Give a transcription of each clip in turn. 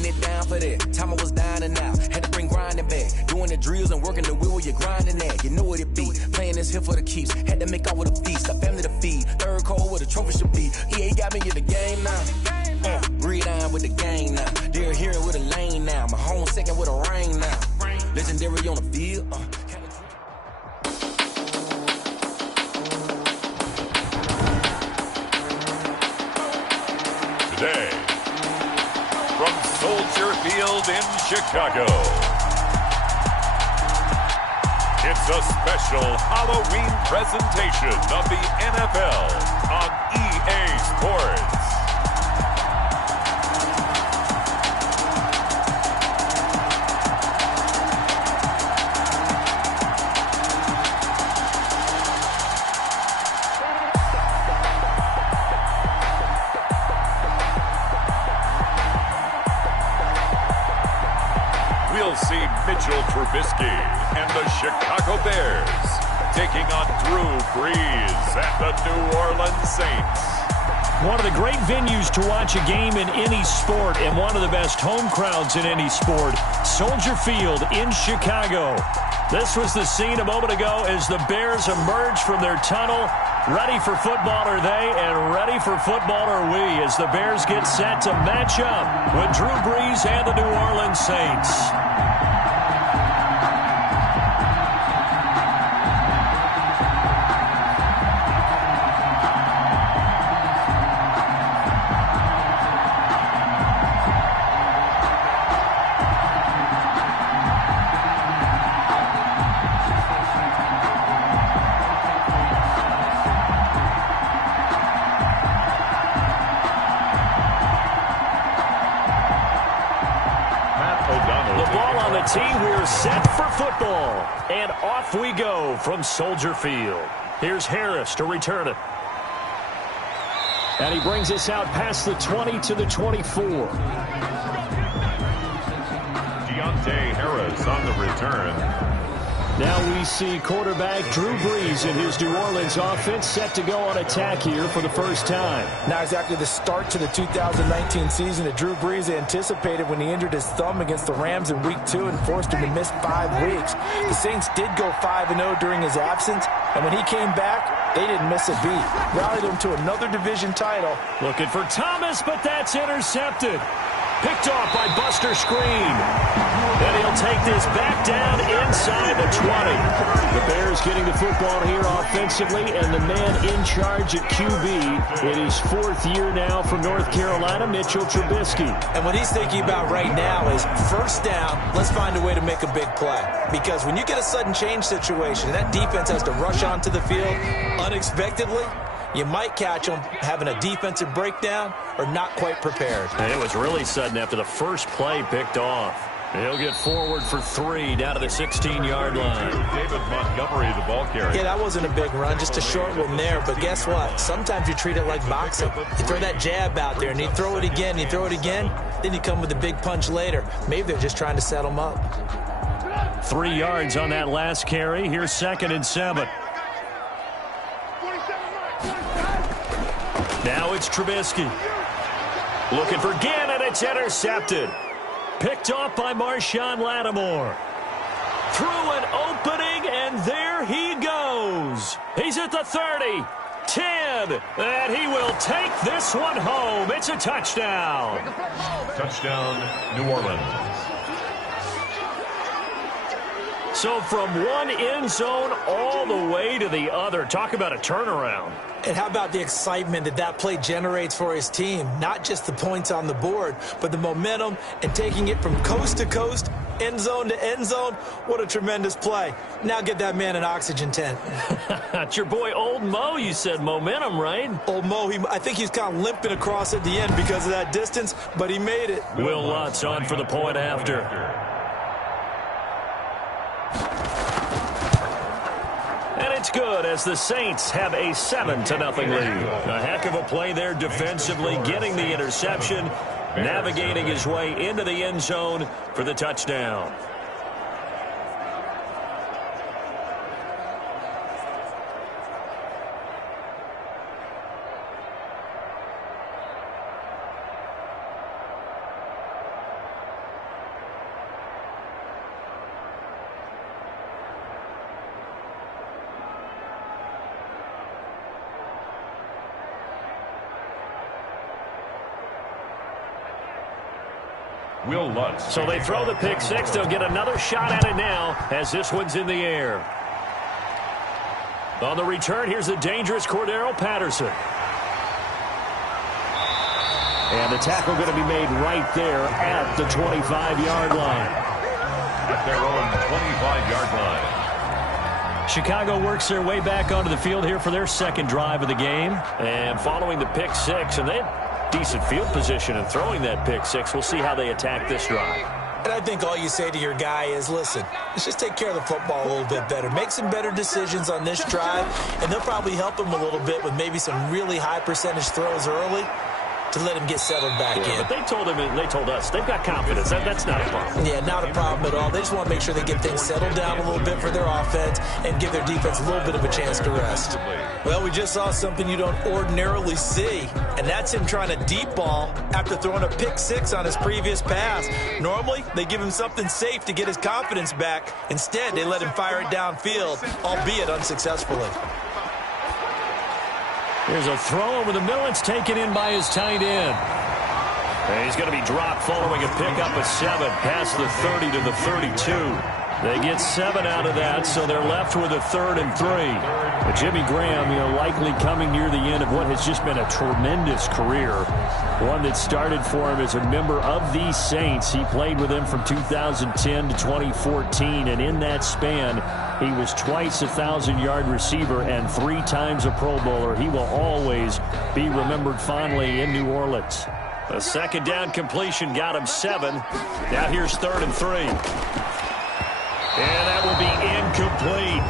putting it down for that. Time I was dying and out, had to bring grinding back. Doing the drills and working the wheel where you're grinding at. You know what it be, playing this here for the keeps. Had to make out with a feast, a family to feed. Third cold where the trophy should be. EA got me in the game now. Breathe on with the game now. They're hearing with a lane now. My home second with a rain now. Legendary on the field. Today, from Soldier Field in Chicago, it's a special Halloween presentation of the NFL on EA Sports. We'll see Mitchell Trubisky and the Chicago Bears taking on Drew Brees and the New Orleans Saints. One of the great venues to watch a game in any sport and one of the best home crowds in any sport, Soldier Field in Chicago. This was the scene a moment ago as the Bears emerged from their tunnel. Ready for football are they, and ready for football are we as the Bears get set to match up with Drew Brees and the New Orleans Saints. We're set for football, and off we go from Soldier Field. Here's Harris to return it. And he brings us out past the 20 to the 24. Deontay Harris on the return. Now we see quarterback Drew Brees and his New Orleans offense set to go on attack here for the first time. Not exactly the start to the 2019 season that Drew Brees anticipated when he injured his thumb against the Rams in Week 2 and forced him to miss 5 weeks. The Saints did go 5-0 during his absence, and when he came back, they didn't miss a beat. Rallied him to another division title. Looking for Thomas, but that's intercepted. Picked off by Buster Screen. And he'll take this back down inside the 20. The Bears getting the football here offensively, and the man in charge at QB in his 4th year now from North Carolina, Mitchell Trubisky. And what he's thinking about right now is first down, let's find a way to make a big play. Because when you get a sudden change situation, that defense has to rush onto the field unexpectedly. You might catch them having a defensive breakdown or not quite prepared. And it was really sudden after the first play picked off. He'll get forward for 3 down to the 16-yard line. David Montgomery, the ball carrier. Yeah, that wasn't a big run, just a short one there. But guess what? Sometimes you treat it like boxing. You throw that jab out there, and you throw it again, and you throw it again. Then you come with a big punch later. Maybe they're just trying to set them up. 3 yards on that last carry. Here's 2nd and 7. Now it's Trubisky. Looking for Gann, and it's intercepted. Picked off by Marshawn Lattimore. Through an opening, and there he goes. He's at the 30, 10, and he will take this one home. It's a touchdown. Touchdown, New Orleans. So from one end zone all the way to the other. Talk about a turnaround. And how about the excitement that that play generates for his team? Not just the points on the board, but the momentum and taking it from coast to coast, end zone to end zone. What a tremendous play. Now get that man an oxygen tent. It's your boy Old Mo, you said. Momentum, right? Old Mo, I think he's kind of limping across at the end because of that distance, but he made it. Will Lutz on for the point after. And it's good as the Saints have a 7-0 lead. A heck of a play there defensively, getting the interception, navigating his way into the end zone for the touchdown. Will Lutz. So they throw the pick six. They'll get another shot at it now as this one's in the air. On the return, here's the dangerous Cordero Patterson. And the tackle going to be made right there at the 25-yard line. At their own 25-yard line. Chicago works their way back onto the field here for their second drive of the game. And following the pick six, and they have decent field position in throwing that pick six. We'll see how they attack this drive. And I think all you say to your guy is, listen, let's just take care of the football a little bit better. Make some better decisions on this drive, and they'll probably help him a little bit with maybe some really high percentage throws early to let him get settled back in. But they told him, and they told us, they've got confidence. That's not a problem. Yeah, not a problem at all. They just want to make sure they get things settled down a little bit for their offense and give their defense a little bit of a chance to rest. Well, we just saw something you don't ordinarily see, and that's him trying to deep ball after throwing a pick six on his previous pass. Normally, they give him something safe to get his confidence back. Instead, they let him fire it downfield, albeit unsuccessfully. Here's a throw over the middle. It's taken in by his tight end. And he's going to be dropped following a pickup of 7 past the 30 to the 32. They get 7 out of that, so they're left with a 3rd and 3. But Jimmy Graham, likely coming near the end of what has just been a tremendous career. One that started for him as a member of the Saints. He played with them from 2010 to 2014, and in that span, he was twice a 1,000-yard receiver and 3 times a Pro Bowler. He will always be remembered fondly in New Orleans. A second down completion got him 7. Now here's 3rd and 3. And that will be incomplete.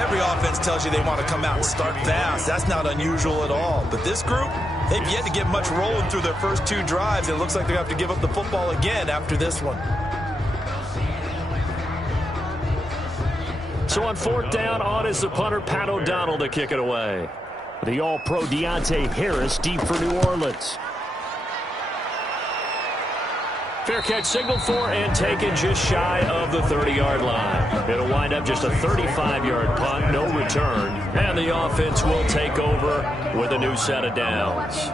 Every offense tells you they want to come out and start fast. That's not unusual at all. But this group, they've yet to get much rolling through their first 2 drives. It looks like they're going to have to give up the football again after this one. So on 4th down, on is the punter, Pat O'Donnell, to kick it away. The All-Pro Deontay Harris deep for New Orleans. Fair catch signaled for and taken just shy of the 30-yard line. It'll wind up just a 35-yard punt, no return. And the offense will take over with a new set of downs.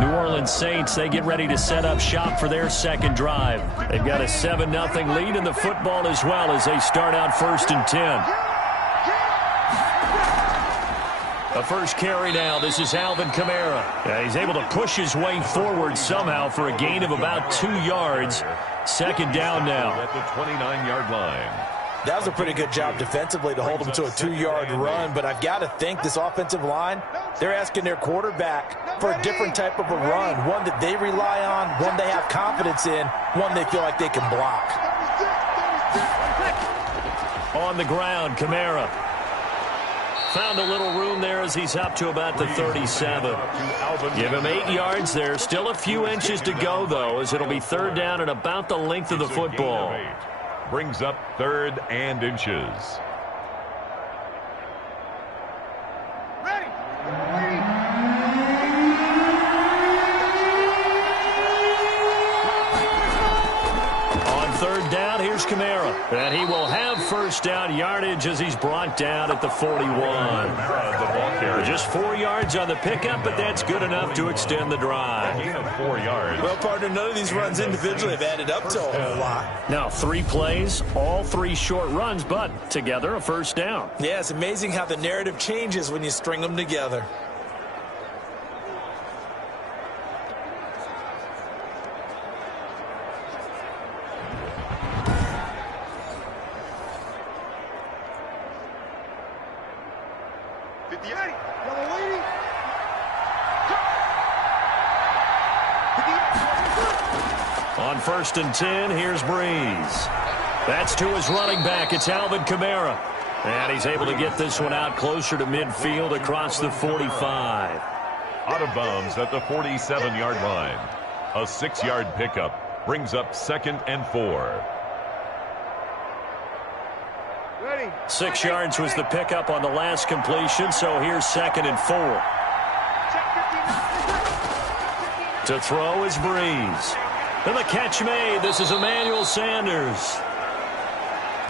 New Orleans Saints, they get ready to set up shop for their second drive. They've got a 7-0 lead in the football as well as they start out 1st and 10. The first carry now. This is Alvin Kamara. He's able to push his way forward somehow for a gain of about 2 yards. Second down now. At the 29-yard line. That was a pretty good job defensively to hold him to a 2-yard run, but I've got to think this offensive line, they're asking their quarterback for a different type of a run, one that they rely on, one they have confidence in, one they feel like they can block. On the ground, Kamara. Found a little room there as he's up to about the 37. Give him 8 yards there. Still a few inches to go, though, as it'll be 3rd down and about the length of the football. Brings up 3rd and inches. On 3rd down, here's Kamara. And he will have 1st down yardage as he's brought down at the 41. Just 4 yards on the pickup, but that's good enough to extend the drive. 4 yards. Well, partner, none of these runs individually have added up to a whole lot. Now 3 plays, all 3 short runs, but together a 1st down. Yeah, it's amazing how the narrative changes when you string them together. On 1st and 10, here's Breeze. That's to his running back. It's Alvin Kamara. And he's able to get this one out closer to midfield across the 45. Out of bounds at the 47-yard line. A 6-yard pickup brings up 2nd and 4. 6 yards was the pickup on the last completion, so here's 2nd and 4. To throw is Breeze. And the catch made. This is Emmanuel Sanders.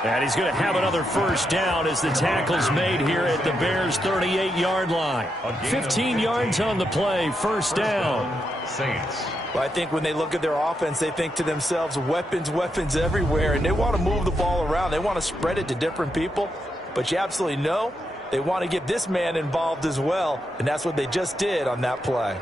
And he's going to have another 1st down as the tackle's made here at the Bears' 38-yard line. 15 yards on the play, 1st down. Saints. Well, I think when they look at their offense, they think to themselves, weapons, weapons everywhere, and they want to move the ball around. They want to spread it to different people, but you absolutely know they want to get this man involved as well, and that's what they just did on that play.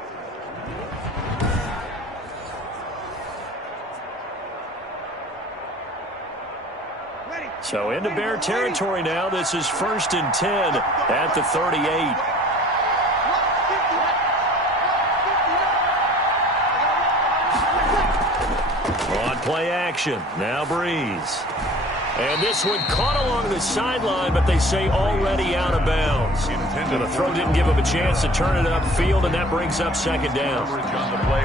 So into Bear territory now. This is 1st and 10 at the 38. On play action. Now Breeze. And this one caught along the sideline, but they say already out of bounds. And the throw didn't give him a chance to turn it upfield, and that brings up 2nd down.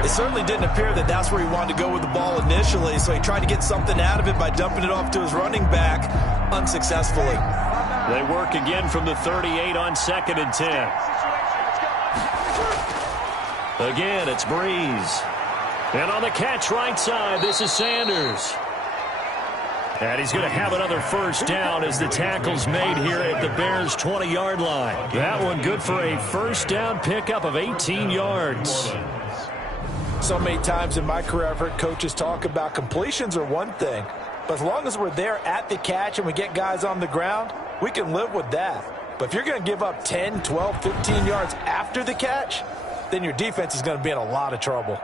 It certainly didn't appear that that's where he wanted to go with the ball initially, so he tried to get something out of it by dumping it off to his running back unsuccessfully. They work again from the 38 on 2nd and 10. Again, it's Breeze. And on the catch right side, this is Sanders. And he's going to have another first down as the tackle's made here at the Bears' 20-yard line. That one good for a first down pickup of 18 yards. So many times in my career I've heard coaches talk about completions are one thing, but as long as we're there at the catch and we get guys on the ground, we can live with that. But if you're going to give up 10, 12, 15 yards after the catch, then your defense is going to be in a lot of trouble.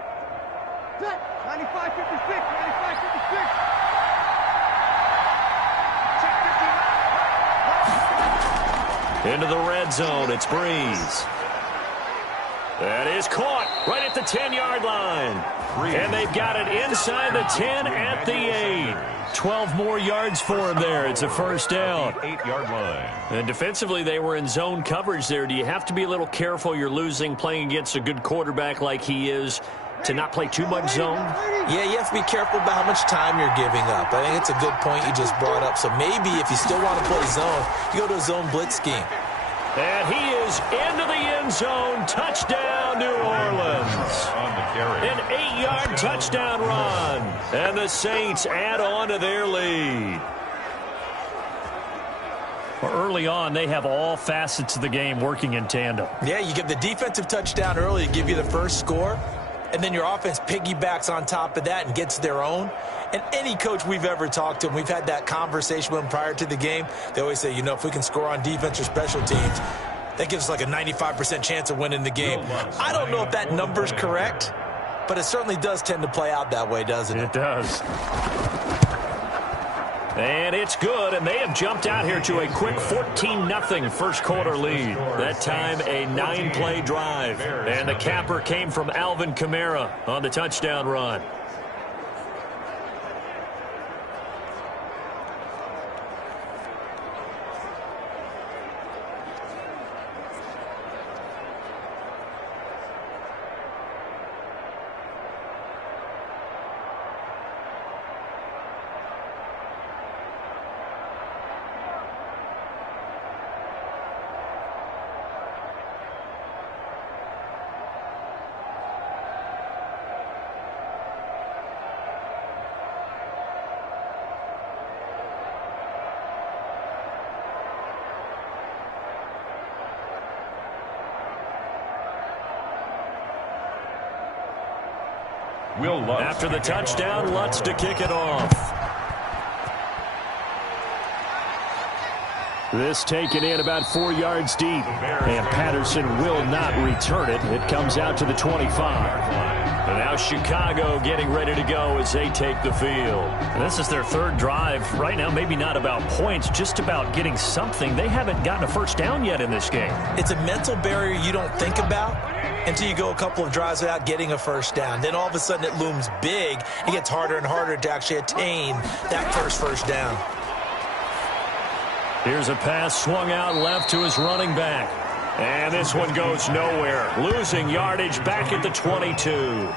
95-56. Into the red zone, it's Breeze. That is caught right at the 10-yard line. And they've got it inside the 10 at the 8. 12 more yards for him there. It's a first down. 8-yard line. And defensively, they were in zone coverage there. Do you have to be a little careful? You're losing, playing against a good quarterback like he is, to not play too much zone? Yeah, you have to be careful about how much time you're giving up. I think it's a good point you just brought up. So maybe if you still want to play zone, you go to a zone blitz scheme. And he is into the end zone. Touchdown, New Orleans. An 8-yard touchdown run. And the Saints add on to their lead. Well, early on, they have all facets of the game working in tandem. Yeah, you get the defensive touchdown early to give you the first score. And then your offense piggybacks on top of that and gets their own. And any coach we've ever talked to, and we've had that conversation with them prior to the game, they always say, you know, if we can score on defense or special teams, that gives us like a 95% chance of winning the game. I don't know if that number's correct, but it certainly does tend to play out that way, doesn't it? It does. And it's good, and they have jumped out here to a quick 14-0 first quarter lead. That time a 9-play drive. And the capper came from Alvin Kamara on the touchdown run. After the touchdown, Lutz to kick it off. This taken in about 4 yards deep. And Patterson will not return it. It comes out to the 25. And now Chicago getting ready to go as they take the field. And this is their third drive. Right now, maybe not about points, just about getting something. They haven't gotten a first down yet in this game. It's a mental barrier you don't think about until you go a couple of drives without getting a first down. Then all of a sudden it looms big. It gets harder and harder to actually attain that first down. Here's a pass swung out left to his running back. And this one goes nowhere. Losing yardage back at the 22.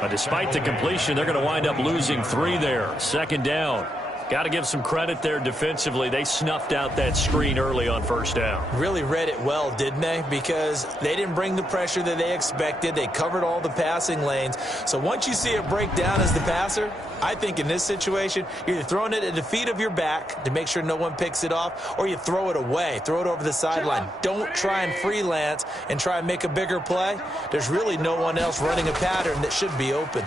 But despite the completion, they're going to wind up losing 3 there. Second down. Got to give some credit there defensively. They snuffed out that screen early on first down. Really read it well, didn't they? Because they didn't bring the pressure that they expected. They covered all the passing lanes. So once you see it break down as the passer, I think in this situation, you're throwing it at the feet of your back to make sure no one picks it off, or you throw it away, throw it over the sideline. Don't try and freelance and try and make a bigger play. There's really no one else running a pattern that should be open.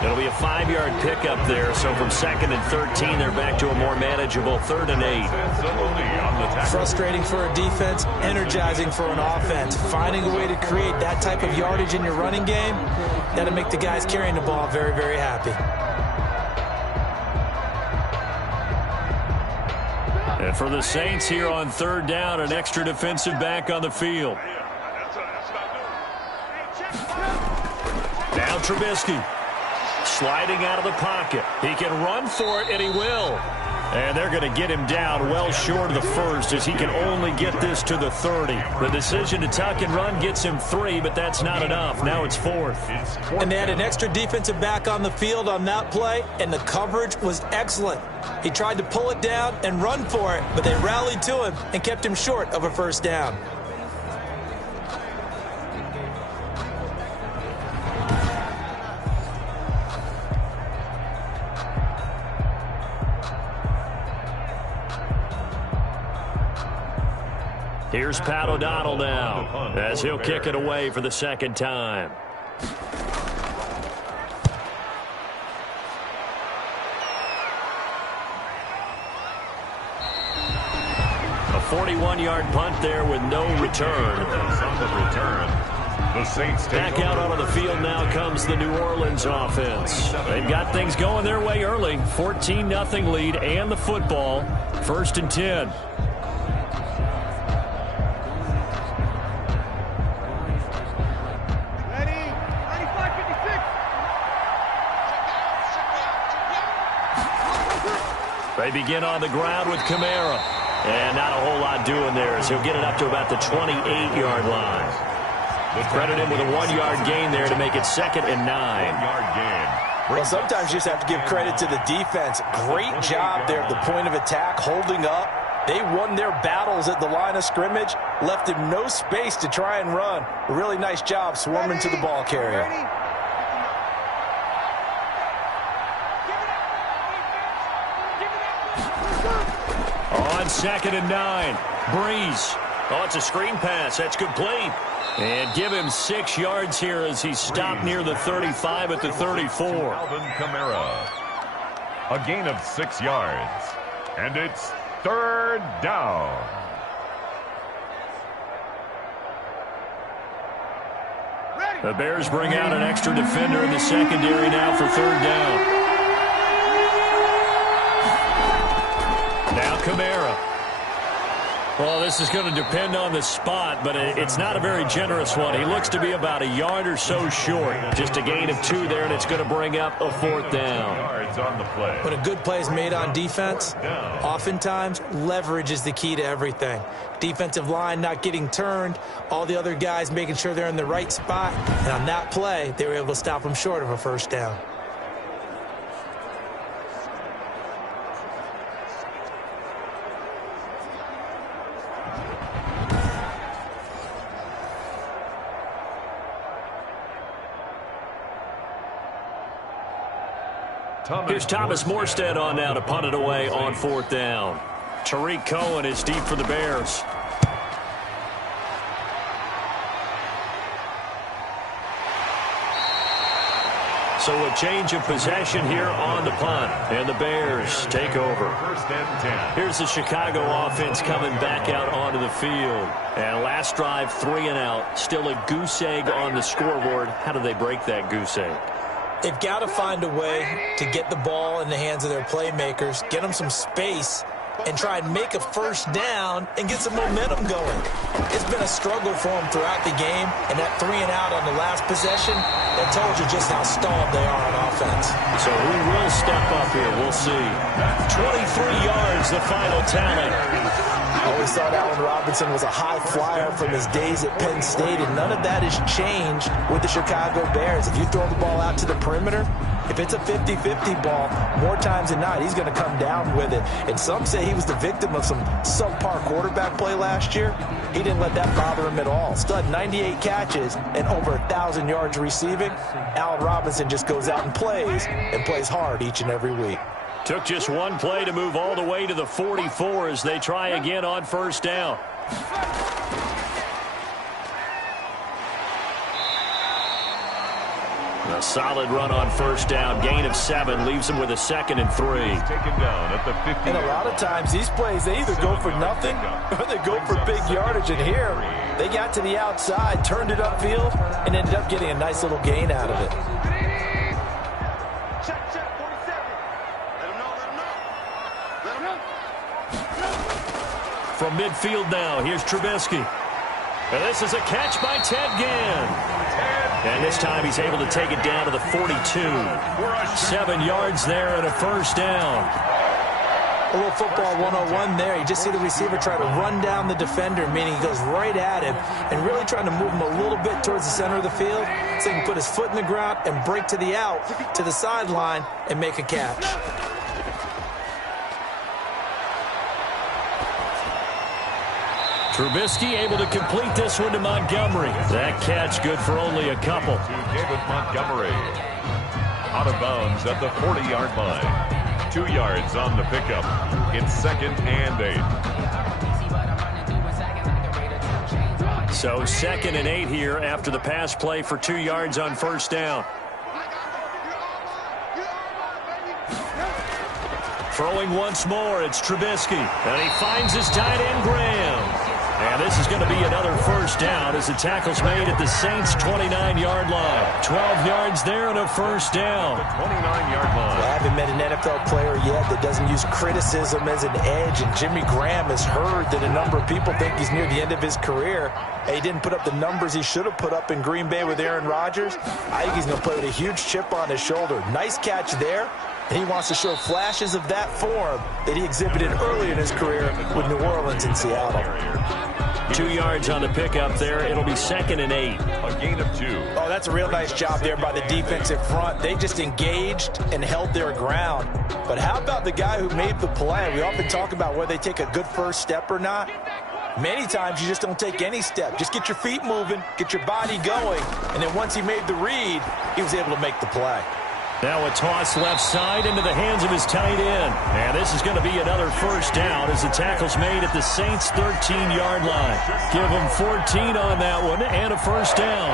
It'll be a 5-yard pickup there, so from 2nd and 13, they're back to a more manageable 3rd and 8. Frustrating for a defense, energizing for an offense. Finding a way to create that type of yardage in your running game, that'll make the guys carrying the ball very, very happy. And for the Saints here on 3rd down, an extra defensive back on the field. Now Trubisky. Sliding out of the pocket. He can run for it, and he will. And they're going to get him down well short of the first as he can only get this to the 30. The decision to tuck and run gets him 3, but that's not enough. Now it's 4th. And they had an extra defensive back on the field on that play, and the coverage was excellent. He tried to pull it down and run for it, but they rallied to him and kept him short of a first down. Here's Pat O'Donnell now as he'll kick it away for the 2nd time. A 41-yard punt there with no return. The Saints back out onto the field now comes the New Orleans offense. They've got things going their way early. 14-0 lead and the football. 1st and 10. They begin on the ground with Kamara. And not a whole lot doing there as he'll get it up to about the 28-yard line. Credit him with a 1-yard gain there to make it 2nd and 9. Well, sometimes you just have to give credit to the defense. Great job there at the point of attack, holding up. They won their battles at the line of scrimmage, left him no space to try and run. A really nice job swarming to the ball carrier. On 2nd and 9, Breeze. Oh, it's a screen pass. That's complete. And give him 6 yards here as he stopped near the 35 at the 34. Alvin Kamara. A gain of 6 yards. And it's 3rd down. The Bears bring out an extra defender in the secondary now for 3rd down. Now Kamara. Well, this is going to depend on the spot, but it's not a very generous one. He looks to be about a yard or so short. Just a gain of 2 there, and it's going to bring up a 4th down. Yards on the play. When a good play is made on defense, oftentimes leverage is the key to everything. Defensive line not getting turned, all the other guys making sure they're in the right spot. And on that play, they were able to stop them short of a first down. Here's Thomas Morstead on now to punt it away on 4th down. Tariq Cohen is deep for the Bears. So a change of possession here on the punt, and the Bears take over. 1st and 10. Here's the Chicago offense coming back out onto the field. And last drive, 3 and out. Still a goose egg on the scoreboard. How do they break that goose egg? They've got to find a way to get the ball in the hands of their playmakers, get them some space, and try and make a first down and get some momentum going. It's been a struggle for them throughout the game, and that 3 and out on the last possession, that told you just how stalled they are on offense. So who will step up here? We'll see. 23 yards, the final tally. Always thought Allen Robinson was a high flyer from his days at Penn State, and none of that has changed with the Chicago Bears. If you throw the ball out to the perimeter, if it's a 50-50 ball, more times than not, he's going to come down with it. And some say he was the victim of some subpar quarterback play last year. He didn't let that bother him at all. Still had 98 catches and over 1,000 yards receiving. Allen Robinson just goes out and plays hard each and every week. Took just one play to move all the way to the 44 as they try again on first down. A solid run on first down. Gain of 7 leaves him with a 2nd and 3. Taken down at the 50. And a lot of times these plays, they either go for nothing or they go for big yardage. And here, they got to the outside, turned it upfield, and ended up getting a nice little gain out of it. From midfield now, here's Trubisky. And this is a catch by Ted Ginn. And this time he's able to take it down to the 42. 7 yards there and a first down. A little football 101 there. You just see the receiver try to run down the defender, meaning he goes right at him and really trying to move him a little bit towards the center of the field so he can put his foot in the ground and break to the out, to the sideline, and make a catch. Trubisky able to complete this one to Montgomery. That catch good for only a couple. To David Montgomery. Out of bounds at the 40-yard line. 2 yards on the pickup. It's 2nd and 8. So 2nd and 8 here after the pass play for 2 yards on first down. Throwing once more, it's Trubisky. And he finds his tight end, Graham. And this is going to be another first down as the tackle's made at the Saints' 29-yard line. 12 yards there and a first down. 29-yard line. I haven't met an NFL player yet that doesn't use criticism as an edge, and Jimmy Graham has heard that a number of people think he's near the end of his career. And he didn't put up the numbers he should have put up in Green Bay with Aaron Rodgers. I think he's going to play with a huge chip on his shoulder. Nice catch there. And he wants to show flashes of that form that he exhibited early in his career with New Orleans and Seattle. 2 yards on the pickup there. It'll be 2nd and 8. A gain of 2. Oh, that's a real nice job there by the defensive front. They just engaged and held their ground. But how about the guy who made the play? We often talk about whether they take a good first step or not. Many times you just don't take any step. Just get your feet moving, get your body going, and then once he made the read, he was able to make the play. Now a toss left side into the hands of his tight end. And this is going to be another first down as the tackle's made at the Saints' 13-yard line. Give him 14 on that one and a first down.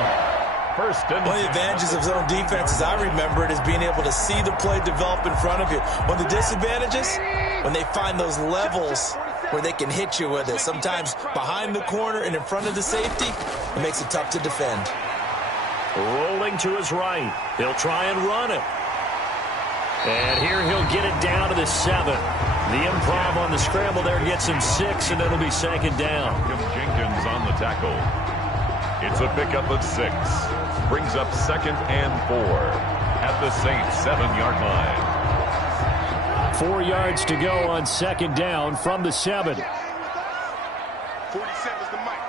First and one of the advantages of zone defense, as I remember it, is being able to see the play develop in front of you. One of the disadvantages, when they find those levels where they can hit you with it. Sometimes behind the corner and in front of the safety, it makes it tough to defend. Rolling to his right. He'll try and run it. And here he'll get it down to the 7. The improv on the scramble there gets him 6, and it'll be 2nd down. Jenkins on the tackle. It's a pickup of 6. Brings up 2nd and 4 at the Saints' 7-yard line. 4 yards to go on 2nd down from the 7. 47's the mic.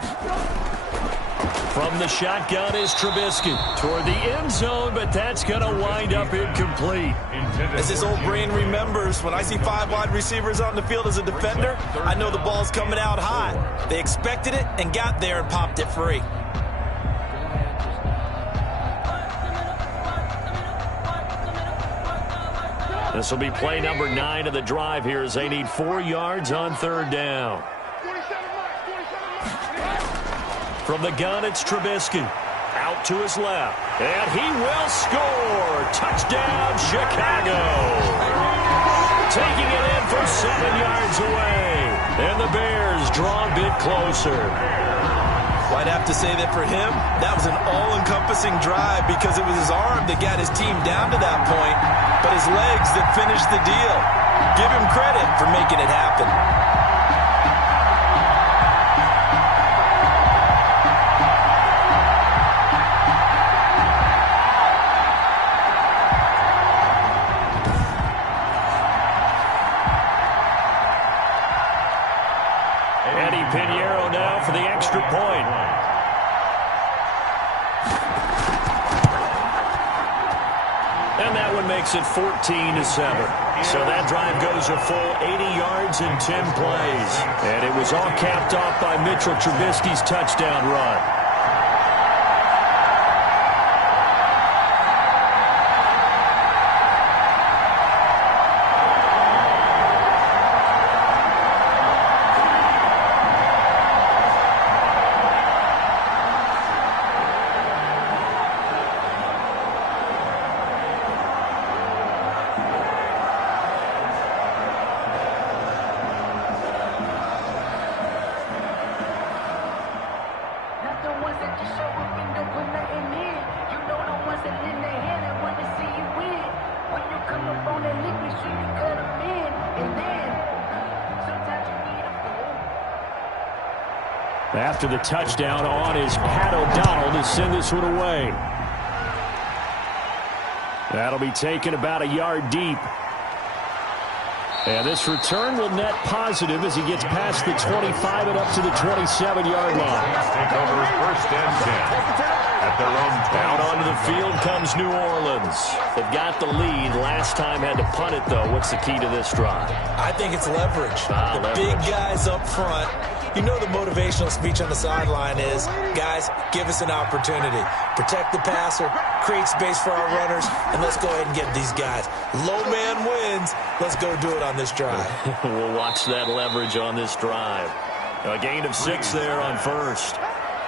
From the shotgun is Trubisky toward the end zone, but that's going to wind up incomplete. As this old brain remembers, when I see 5 wide receivers on the field as a defender, I know the ball's coming out hot. They expected it and got there and popped it free. This will be play number 9 of the drive here as they need 4 yards on 3rd down. From the gun, it's Trubisky. Out to his left. And he will score. Touchdown, Chicago. Taking it in from 7 yards away. And the Bears draw a bit closer. Well, I'd have to say that for him, that was an all-encompassing drive because it was his arm that got his team down to that point, but his legs that finished the deal. Give him credit for making it happen. And that one makes it 14-7. So that drive goes a full 80 yards in 10 plays. And it was all capped off by Mitchell Trubisky's touchdown run. After the touchdown on is Pat O'Donnell to send this one away. That'll be taken about a yard deep. And this return will net positive as he gets past the 25 and up to the 27-yard line. Take over first and 10. At their own 20. Out onto the field comes New Orleans. They've got the lead. Last time had to punt it, though. What's the key to this drive? I think it's leverage. The big guys up front. You know the motivational speech on the sideline is, guys, give us an opportunity. Protect the passer, create space for our runners, and let's go ahead and get these guys. Low man wins. Let's go do it on this drive. We'll watch that leverage on this drive. A gain of 6 there on first.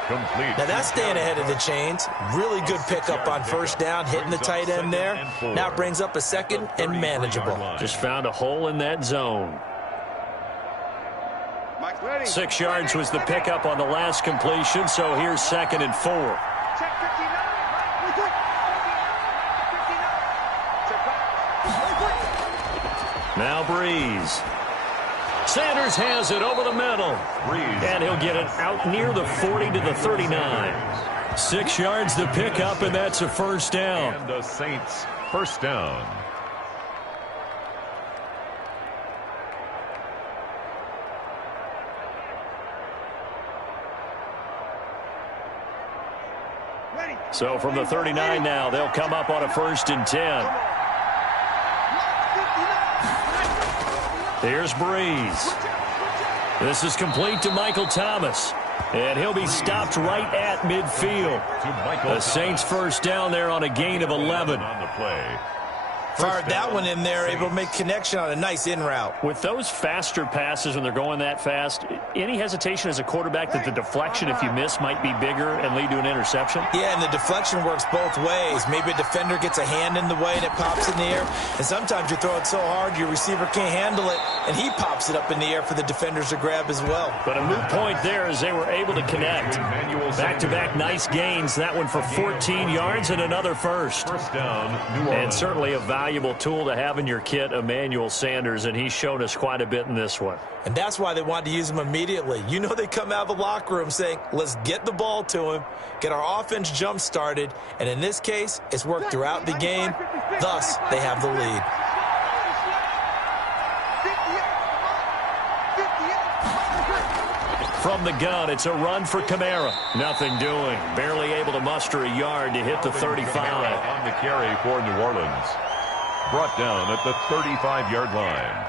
Complete. Now that's staying ahead of the chains. Really good pickup on first down, hitting the tight end there. Now it brings up a second and manageable. Just found a hole in that zone. 6 yards was the pickup on the last completion, so here's 2nd and 4. Now Breeze. Sanders has it over the middle. And he'll get it out near the 40 to the 39. 6 yards the pickup, and that's a first down. And the Saints first down. So from the 39 now, they'll come up on a 1st and 10. Here's Breeze. This is complete to Michael Thomas. And he'll be stopped right at midfield. The Saints first down there on a gain of 11. On the play. Fired that one in there, able to make connection on a nice in route. With those faster passes when they're going that fast, any hesitation as a quarterback that the deflection, if you miss, might be bigger and lead to an interception? Yeah, and the deflection works both ways. Maybe a defender gets a hand in the way and it pops in the air. And sometimes you throw it so hard your receiver can't handle it, and he pops it up in the air for the defenders to grab as well. But a moot point there as they were able to connect. Back-to-back nice gains. That one for 14 yards and another first. First down, New Orleans. And certainly a valuable tool to have in your kit, Emmanuel Sanders, and he's shown us quite a bit in this one. And that's why they wanted to use him immediately. You know they come out of the locker room saying, let's get the ball to him, get our offense jump-started, and in this case, it's worked throughout the game. Thus, they have the lead. From the gun, it's a run for Kamara. Nothing doing. Barely able to muster a yard to hit the 35. On the carry for New Orleans. Brought down at the 35-yard line.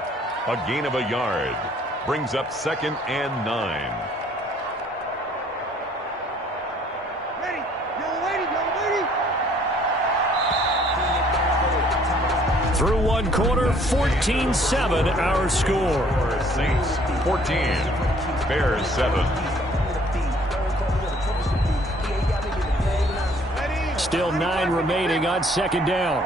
A gain of a yard. Brings up 2nd and 9. Through one quarter, 14-7 our score. Saints 14, Bears 7. Still 9 remaining on 2nd down.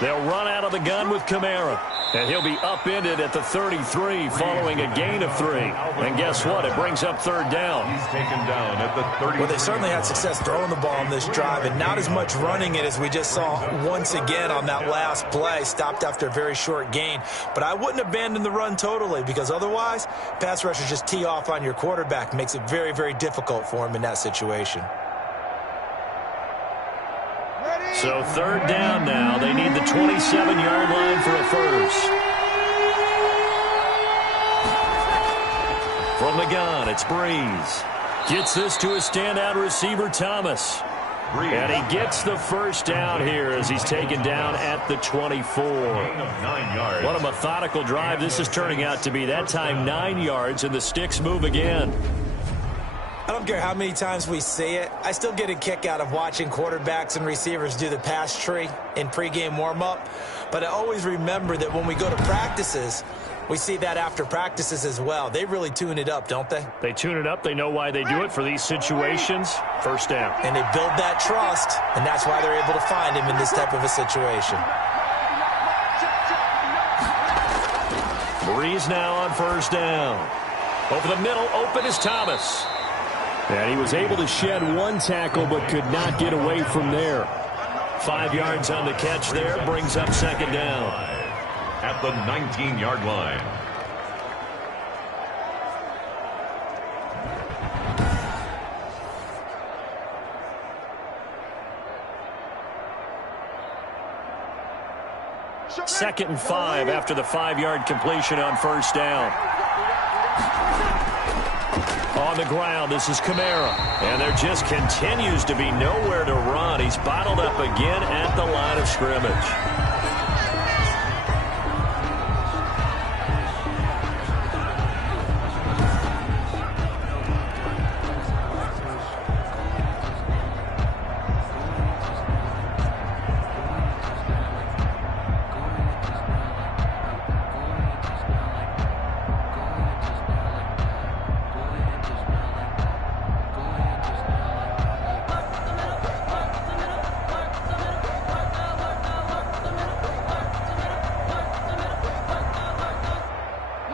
They'll run out of the gun with Kamara. And he'll be upended at the 33 following a gain of 3. And guess what? It brings up 3rd down. He's taken down at the 30. Well, they certainly had success throwing the ball on this drive, and not as much running it as we just saw once again on that last play. Stopped after a very short gain. But I wouldn't abandon the run totally, because otherwise, pass rushers just tee off on your quarterback. Makes it very, very difficult for him in that situation. So 3rd down now. They need the 27-yard line for a first. From the gun, it's Breeze. Gets this to a standout receiver, Thomas. And he gets the first down here as he's taken down at the 24. 9 yards. What a methodical drive this is turning out to be. That time 9 yards, and the sticks move again. I don't care how many times we see it. I still get a kick out of watching quarterbacks and receivers do the pass tree in pregame warm-up. But I always remember that when we go to practices, we see that after practices as well. They really tune it up, don't they? They tune it up. They know why they do it for these situations. First down. And they build that trust, and that's why they're able to find him in this type of a situation. Breeze now on first down. Over the middle, open is Thomas. And he was able to shed one tackle but could not get away from there. 5 yards on the catch there, brings up second down. At the 19-yard line. Second and 5 after the 5-yard completion on first down. On the ground, this is Kamara. And there just continues to be nowhere to run. He's bottled up again at the line of scrimmage.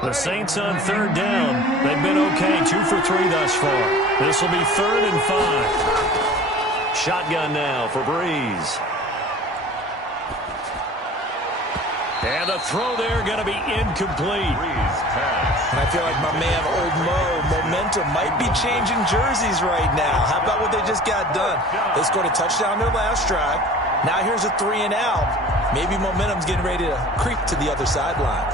The Saints on third down. They've been okay, 2 for 3 thus far. This will be 3rd and 5. Shotgun now for Breeze. And the throw there going to be incomplete. Breeze pass. And I feel like my man, Old Mo, momentum might be changing jerseys right now. How about what they just got done? They scored a touchdown their last drive. Now here's a 3 and out. Maybe momentum's getting ready to creep to the other sideline.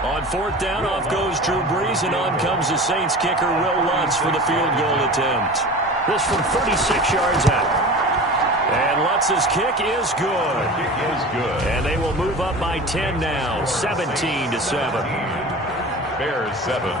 On fourth down, off goes Drew Brees, and on comes the Saints kicker, Will Lutz, for the field goal attempt. This from 36 yards out. And Lutz's kick is good. Kick is good. And they will move up by 10 now, 17-7. Bears 7.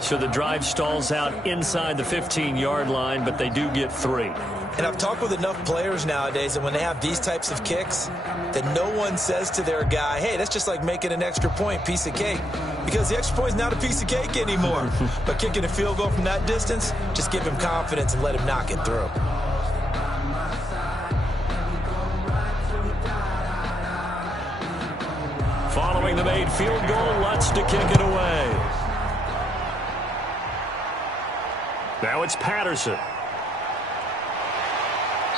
So the drive stalls out inside the 15-yard line, but they do get 3. And I've talked with enough players nowadays, and when they have these types of kicks, that no one says to their guy, hey, that's just like making an extra point, piece of cake. Because the extra point is not a piece of cake anymore. But kicking a field goal from that distance, just give him confidence and let him knock it through. Following the made field goal, Lutz to kick it away. Now it's Patterson.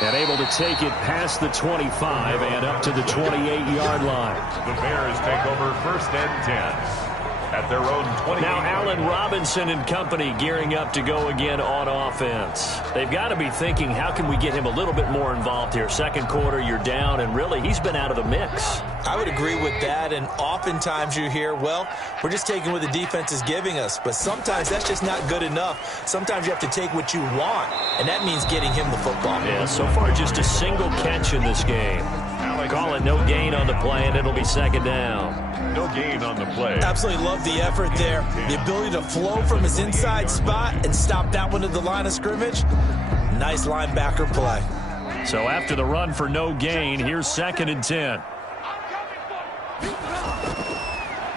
And able to take it past the 25 and up to the 28-yard line. The Bears take over 1st and 10 at their own 20. Now Allen Robinson and company gearing up to go again on offense. They've got to be thinking, how can we get him a little bit more involved here? Second quarter, you're down, and really, he's been out of the mix. I would agree with that, and oftentimes you hear, well, we're just taking what the defense is giving us, but sometimes that's just not good enough. Sometimes you have to take what you want, and that means getting him the football. Yeah, so far just a single catch in this game. Call it no gain on the play, and it'll be second down. No gain on the play. Absolutely love the effort there. The ability to flow from his inside spot and stop that one at the line of scrimmage. Nice linebacker play. So after the run for no gain, here's 2nd and 10.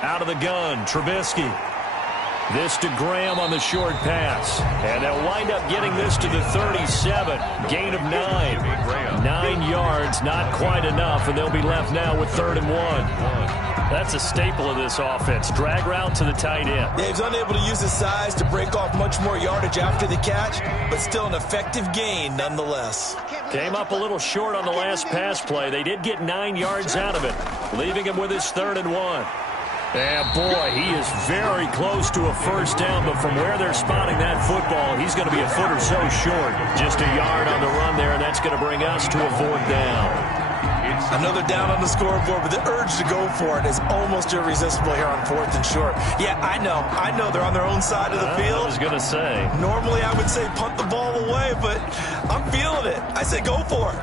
Out of the gun, Trubisky. This to Graham on the short pass. And they'll wind up getting this to the 37. Gain of 9. 9 yards, not quite enough, and they'll be left now with 3rd and 1. That's a staple of this offense. Drag route to the tight end. Dave's unable to use his size to break off much more yardage after the catch, but still an effective gain nonetheless. Came up a little short on the last pass play. They did get 9 yards out of it, leaving him with his 3rd and 1. And boy, he is very close to a first down, but from where they're spotting that football, he's going to be a foot or so short. Just a yard on the run there, and that's going to bring us to a 4th down. It's I know they're down on the scoreboard, but the urge to go for it is almost irresistible here on 4th and short. Yeah, I know they're on their own side of the field. I was going to say. Normally I would say punt the ball away, but I'm feeling it. I say go for it.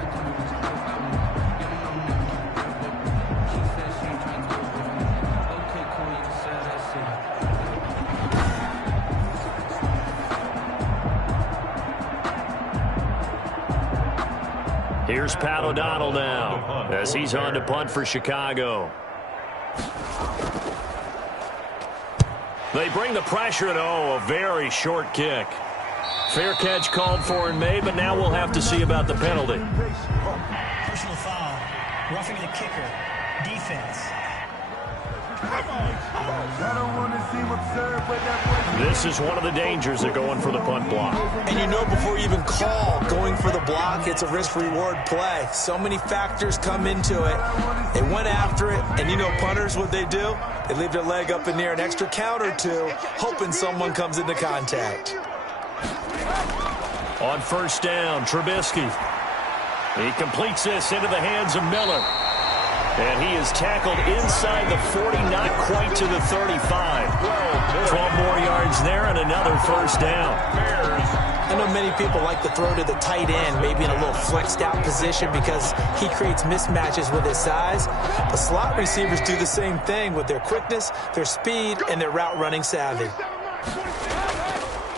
Here's Pat O'Donnell now as he's on to punt for Chicago. They bring the pressure, and a very short kick. Fair catch called for and made, but now we'll have to see about the penalty. Personal foul, roughing the kicker, defense. This is one of the dangers of going for the punt block. And you know before you even call going for the block, it's a risk-reward play. So many factors come into it. They went after it, and you know punters, what they do? They leave their leg up in the air an extra count or two, hoping someone comes into contact. On first down, Trubisky. He completes this into the hands of Miller. And he is tackled inside the 40, not quite to the 35. 12 more yards there and another first down. I know many people like to throw to the tight end, maybe in a little flexed out position because he creates mismatches with his size. But slot receivers do the same thing with their quickness, their speed, and their route running savvy.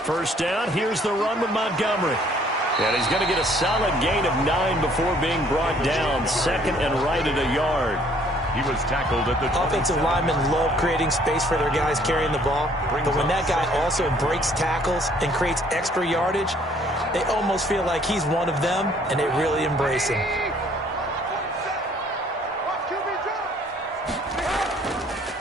First down, here's the run with Montgomery. And he's going to get a solid gain of 9 before being brought down. Second and right at a yard. He was tackled at the 20. Offensive linemen love creating space for their guys carrying the ball. But when that guy also breaks tackles and creates extra yardage, they almost feel like he's one of them, and they really embrace him.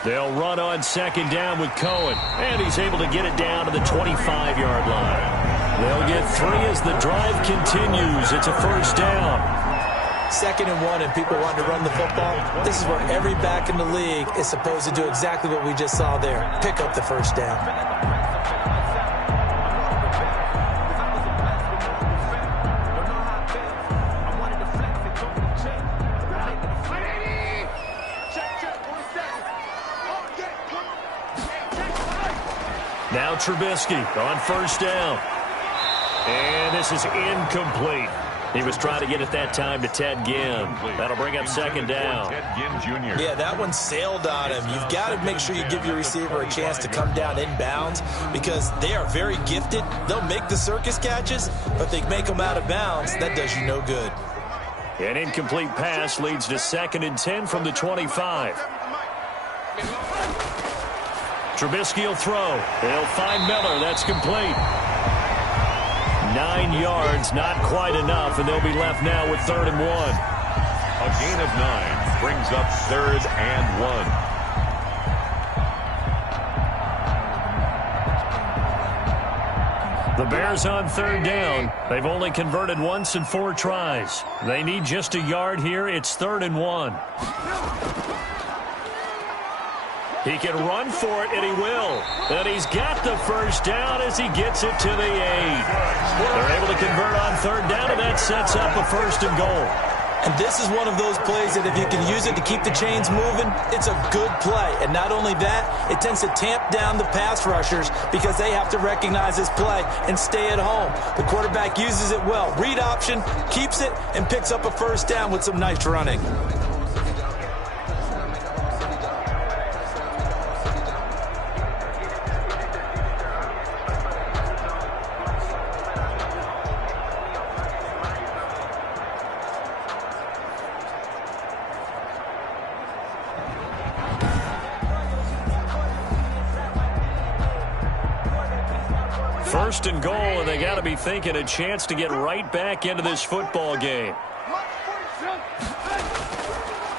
They'll run on second down with Cohen. And he's able to get it down to the 25-yard line. They'll get 3 as the drive continues. It's a first down. 2nd and 1, and people want to run the football. This is where every back in the league is supposed to do exactly what we just saw there. Pick up the first down. Now Trubisky on first down. And this is incomplete. He was trying to get it that time to Ted Ginn. That'll bring up second down. Ted Ginn Jr. Yeah, that one sailed on him. You've got to make sure you give your receiver a chance to come down inbounds because they are very gifted. They'll make the circus catches, but if they make them out of bounds, that does you no good. An incomplete pass leads to 2nd and 10 from the 25. Trubisky will throw. He'll find Miller. That's complete. 9 yards, not quite enough, and they'll be left now with 3rd and 1. A gain of 9 brings up 3rd and 1. The Bears on 3rd down. They've only converted once in 4 tries. They need just a yard here. It's 3rd and 1. He can run for it, and he will. And he's got the first down as he gets it to the 8. They're able to convert on 3rd down, and that sets up a 1st and goal. And this is one of those plays that if you can use it to keep the chains moving, it's a good play. And not only that, it tends to tamp down the pass rushers because they have to recognize this play and stay at home. The quarterback uses it well. Read option, keeps it, and picks up a first down with some nice running. First and goal, and they got to be thinking a chance to get right back into this football game.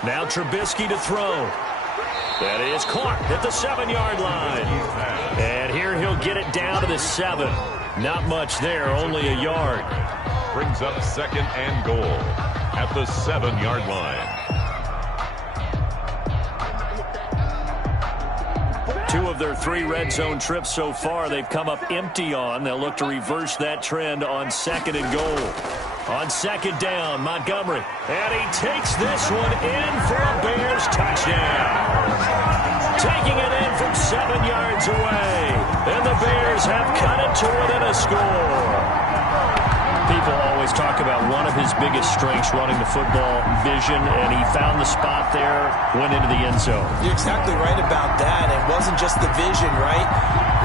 Now Trubisky to throw. That is caught at the 7-yard line. And here he'll get it down to the 7. Not much there, only a yard. Brings up 2nd and goal at the 7-yard line. 2 of their 3 red zone trips so far they've come up empty on. They'll look to reverse that trend on 2nd and goal. On second down, Montgomery. And he takes this one in for a Bears touchdown. Taking it in from 7 yards away. And the Bears have cut it to within a score. People always talk about one of his biggest strengths running the football, vision, and he found the spot there, went into the end zone. You're exactly right about that. It wasn't just the vision, right?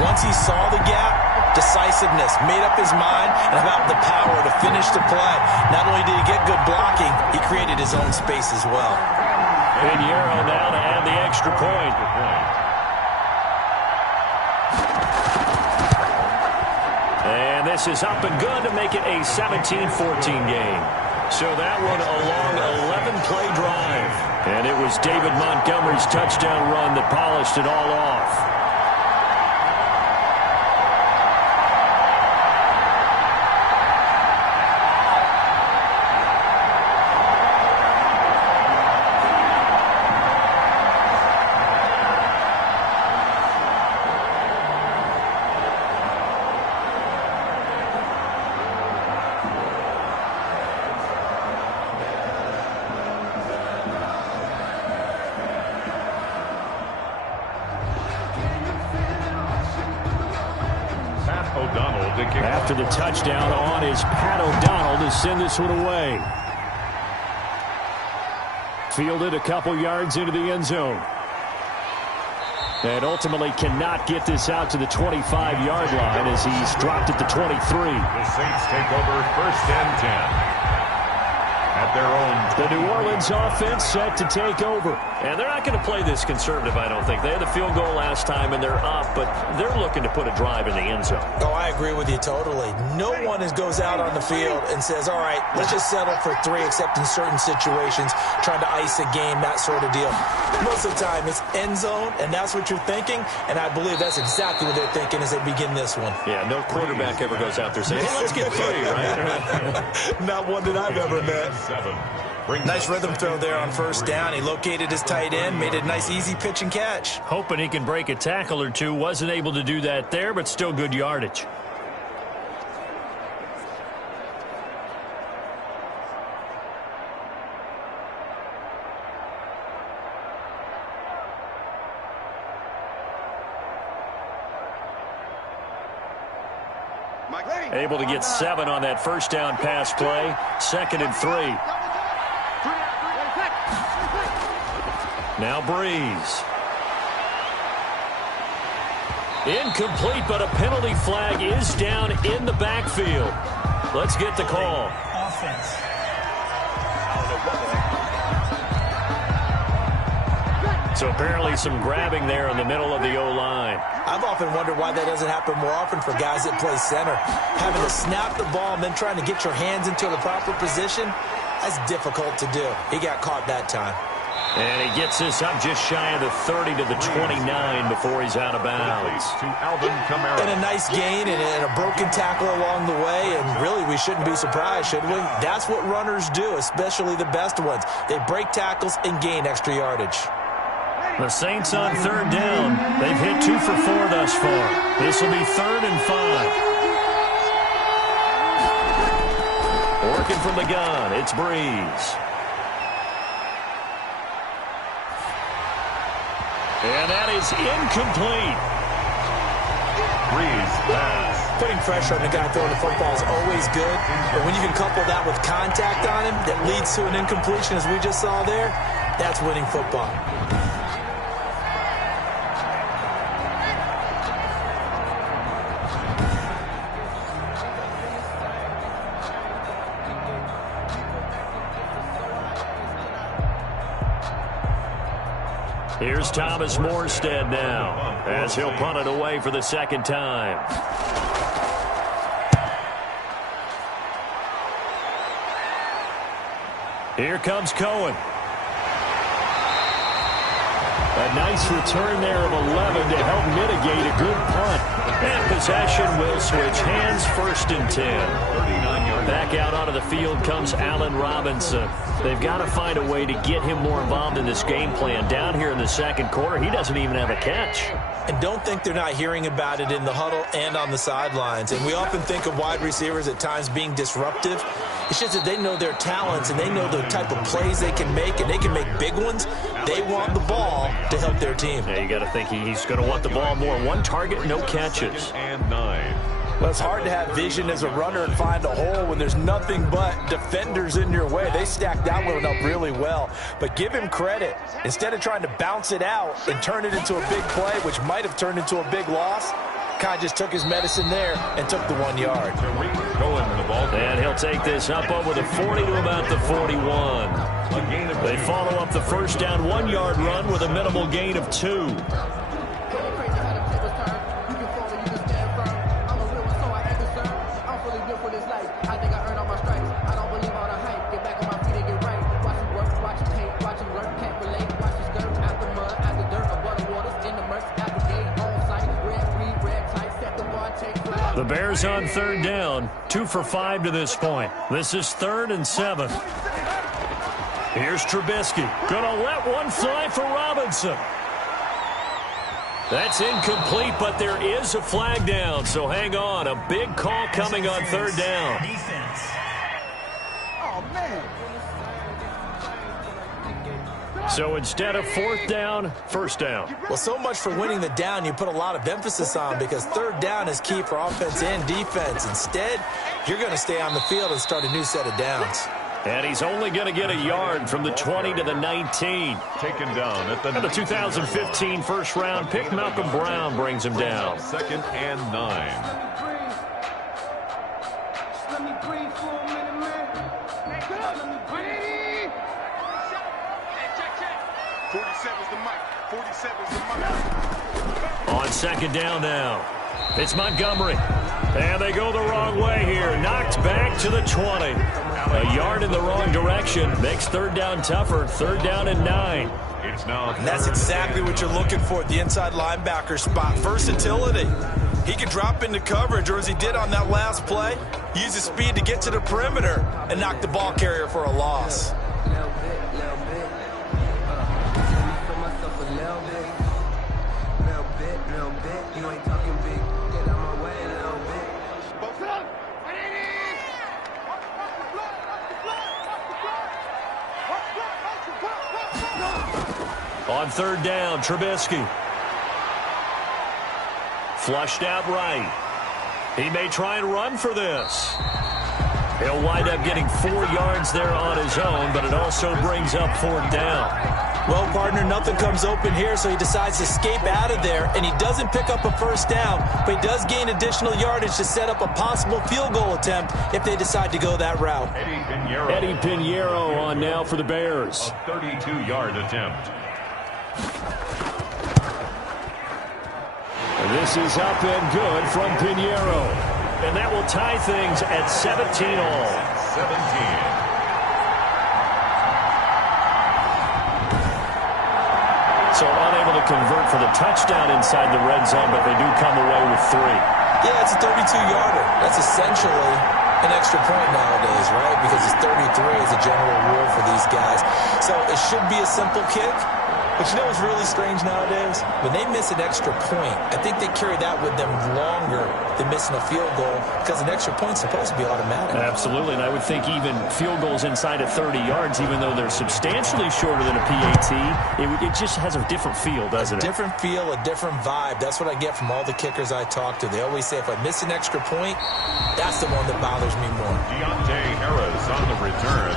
Once he saw the gap, decisiveness, made up his mind, and about the power to finish the play. Not only did he get good blocking, he created his own space as well. Pinheiro now to add the extra point. And this is up and good to make it a 17-14 game. So that one a long 11-play drive. And it was David Montgomery's touchdown run that polished it all off. After the touchdown on is Pat O'Donnell to send this one away. Fielded a couple yards into the end zone. And ultimately cannot get this out to the 25-yard line as he's dropped at the 23. The Saints take over 1st and 10. At their own. The New Orleans offense set to take over. And they're not going to play this conservative, I don't think. They had the field goal last time, and they're up, but they're looking to put a drive in the end zone. Oh, I agree with you totally. No one goes out on the field and says, all right, let's just settle for 3, except in certain situations, trying to ice a game, that sort of deal. Most of the time, it's end zone, and that's what you're thinking, and I believe that's exactly what they're thinking as they begin this one. Yeah, no quarterback ever goes out there saying, hey, let's get 3, right? Not one that I've ever met. Nice rhythm throw there on 1st down. He located his tight end, made it a nice easy pitch and catch. Hoping he can break a tackle or two. Wasn't able to do that there, but still good yardage. Able to get 7 on that 1st down pass play. 2nd and 3. Now Breeze. Incomplete, but a penalty flag is down in the backfield. Let's get the call. Offense. So apparently some grabbing there in the middle of the O-line. I've often wondered why that doesn't happen more often for guys that play center. Having to snap the ball and then trying to get your hands into the proper position, that's difficult to do. He got caught that time. And he gets this up just shy of the 30 to the 29 before he's out of bounds. And a nice gain and a broken tackle along the way, and really we shouldn't be surprised, should we? That's what runners do, especially the best ones. They break tackles and gain extra yardage. The Saints on 3rd down. They've hit 2 for 4 thus far. This will be 3rd and 5. Working from the gun, it's Breeze. And that is incomplete. Breeze pass. Putting pressure on the guy throwing the football is always good, but when you can couple that with contact on him that leads to an incompletion, as we just saw there, that's winning football. Here's Thomas Morstead now, as he'll punt it away for the 2nd time. Here comes Cohen. A nice return there of 11 to help mitigate a good punt. And possession will switch hands, 1st and 10. Back out onto the field comes Allen Robinson. They've got to find a way to get him more involved in this game plan. Down here in the second quarter, he doesn't even have a catch. And don't think they're not hearing about it in the huddle and on the sidelines. And we often think of wide receivers at times being disruptive. It's just that they know their talents and they know the type of plays they can make, and they can make big ones. They want the ball to help their team. Yeah, you got to think he's going to want the ball more. 1 target, no catches. And 9. Well, it's hard to have vision as a runner and find a hole when there's nothing but defenders in your way. They stacked that one up really well. But give him credit. Instead of trying to bounce it out and turn it into a big play, which might have turned into a big loss, Kai just took his medicine there and took the 1 yard. And he'll take this up over the 40 to about the 41. They follow up the 1st down 1-yard run with a minimal gain of 2. The Bears on 3rd down, 2 for 5 to this point. This is 3rd and 7. Here's Trubisky. Gonna let one fly for Robinson. That's incomplete, but there is a flag down, so hang on. A big call coming on 3rd down. Defense. Oh, man. So instead of 4th down, 1st down. Well, so much for winning the down you put a lot of emphasis on, because 3rd down is key for offense and defense. Instead, you're going to stay on the field and start a new set of downs. And he's only going to get a yard from the 20 to the 19. Taken down at the 2015 first-round pick, Malcolm Brown brings him down. 2nd and 9. Let me breathe for a minute, man. Let me breathe. 47's the mic. 47's the mic. On 2nd down now, it's Montgomery. And they go the wrong way here. Knocked back to the 20. A yard in the wrong direction. Makes 3rd down tougher. 3rd down and 9. It's now. And that's exactly what you're looking for at the inside linebacker spot. Versatility. He can drop into coverage, or as he did on that last play, use his speed to get to the perimeter and knock the ball carrier for a loss. On 3rd down, Trubisky. Flushed out right. He may try and run for this. He'll wind up getting 4 yards there on his own, but it also brings up 4th down. Well, partner, nothing comes open here, so he decides to escape out of there, and he doesn't pick up a 1st down, but he does gain additional yardage to set up a possible field goal attempt if they decide to go that route. Eddie Pinheiro on now for the Bears. A 32-yard attempt. This is up and good from Pinheiro. And that will tie things at 17 all. 17. So unable to convert for the touchdown inside the red zone, but they do come away with 3. Yeah, it's a 32-yarder. That's essentially an extra point nowadays, right? Because it's 33 as a general rule for these guys. So it should be a simple kick. But you know what's really strange nowadays? When they miss an extra point, I think they carry that with them longer than missing a field goal, because an extra point's supposed to be automatic. Absolutely, and I would think even field goals inside of 30 yards, even though they're substantially shorter than a PAT, it just has a different feel, doesn't it? A different feel, a different vibe. That's what I get from all the kickers I talk to. They always say, if I miss an extra point, that's the one that bothers me more. Deontay Harris on the return.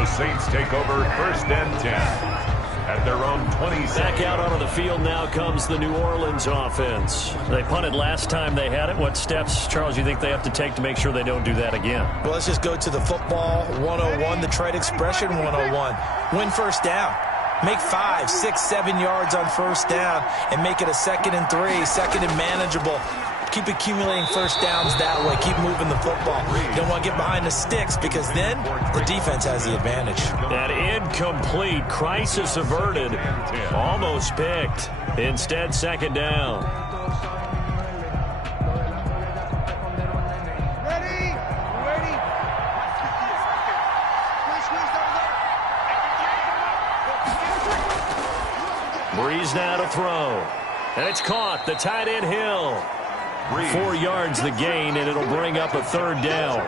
The Saints take over 1st and 10. At their own 20. Back out onto the field now comes the New Orleans offense. They punted last time they had it. What steps, Charles, you think they have to take to make sure they don't do that again? Well, let's just go to the football 101, the trade expression 101. Win 1st down. Make 5, 6, 7 yards on 1st down and make it a 2nd and 3, 2nd and manageable. Keep accumulating 1st downs that way. Keep moving the football. You don't want to get behind the sticks, because then the defense has the advantage. That incomplete, crisis averted, almost picked. Instead, 2nd down. Breeze now to throw. And it's caught. The tight end Hill. 4 yards the gain, and it'll bring up a 3rd down.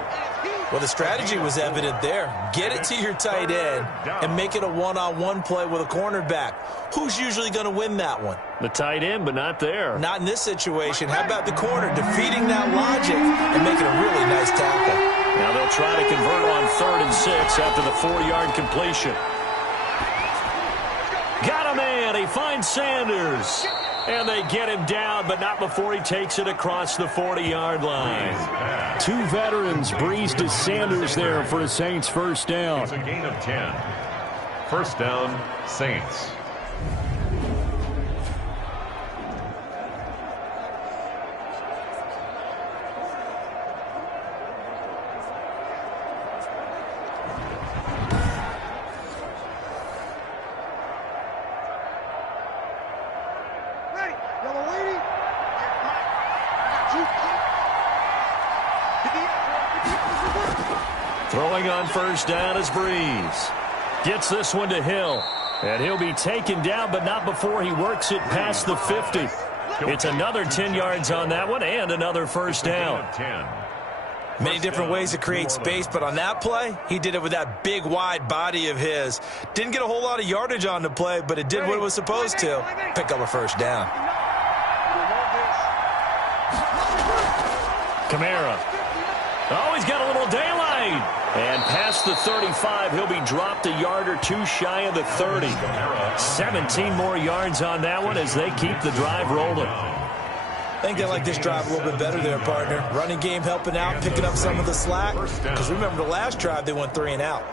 Well, the strategy was evident there. Get it to your tight end and make it a one-on-one play with a cornerback. Who's usually going to win that one? The tight end, but not there. Not in this situation. How about the corner defeating that logic and making a really nice tackle? Now they'll try to convert on 3rd and 6 after the 4-yard completion. Got a man. He finds Sanders. And they get him down, but not before he takes it across the 40-yard line. 2 veterans, Breeze to Sanders there for the Saints' first down. It's a gain of 10. First down, Saints. Throwing on first down is Breeze. Gets this one to Hill. And he'll be taken down, but not before he works it past the 50. It's another 10 yards on that one and another first down. Many different ways to create space, but on that play, he did it with that big, wide body of his. Didn't get a whole lot of yardage on the play, but it did what it was supposed to. Pick up a first down. Kamara. Oh, he's got a little daylight. And past the 35, he'll be dropped a yard or 2 shy of the 30. 17 more yards on that one as they keep the drive rolling. I think they like this drive a little bit better there, partner. Running game helping out, picking up some of the slack. Because remember the last drive, they went 3 and out.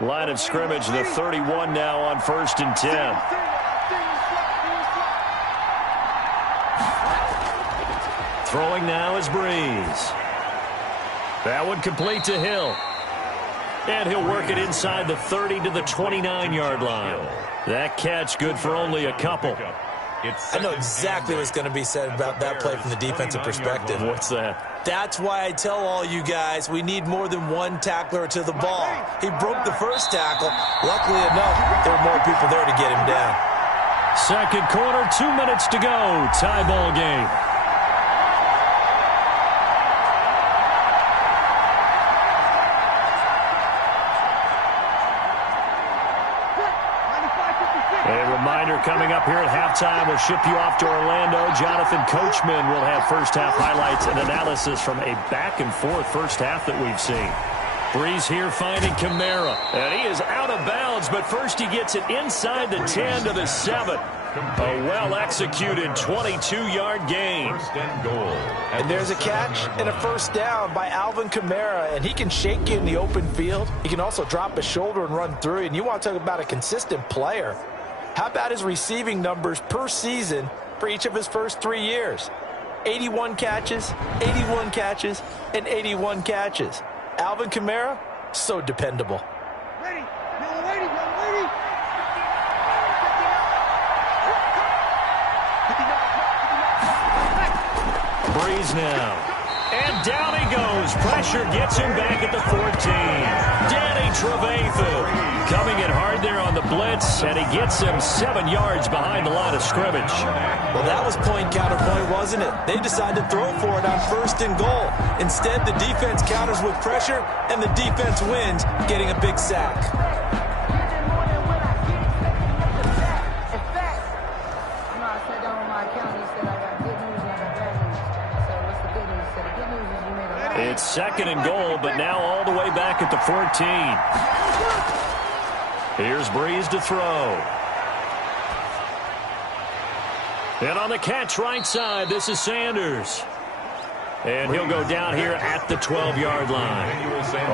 Line of scrimmage, the 31 now on 1st and 10. Throwing now is Breeze. That one complete to Hill. And he'll work it inside the 30 to the 29-yard line. That catch good for only a couple. I know exactly what's going to be said about that play from the defensive perspective. What's that? That's why I tell all you guys we need more than one tackler to the ball. He broke the first tackle. Luckily enough, there were more people there to get him down. Second quarter, 2 minutes to go. Tie ball game. A reminder coming up here at halftime, we'll ship you off to Orlando. Jonathan Coachman will have first-half highlights and analysis from a back-and-forth first half that we've seen. Breeze here finding Kamara. And he is out of bounds, but first he gets it inside the 10 to the 7. A well-executed 22-yard gain. First and goal. And there's a catch and a first down by Alvin Kamara, and he can shake you in the open field. He can also drop his shoulder and run through, and you want to talk about a consistent player. How about his receiving numbers per season for each of his first 3 years? 81 catches, 81 catches, and 81 catches. Alvin Kamara, so dependable. Breeze now. And down he goes. Pressure gets him back at the 14. Danny Trevathan coming in hard there on the blitz, and he gets him 7 yards behind the line of scrimmage. Well, that was point counterpoint, wasn't it? They decided to throw for it on 1st and goal. Instead, the defense counters with pressure, and the defense wins, getting a big sack. It's 2nd and goal, but now all the way back at the 14. Here's Breeze to throw. And on the catch right side, this is Sanders. And he'll go down here at the 12-yard line.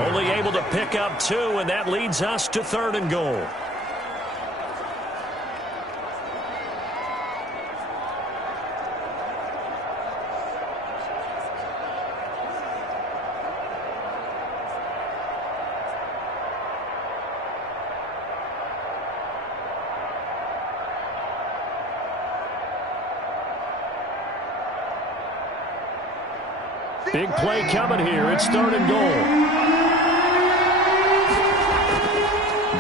Only able to pick up 2, and that leads us to 3rd and goal. Big play coming here. It's 3rd and goal.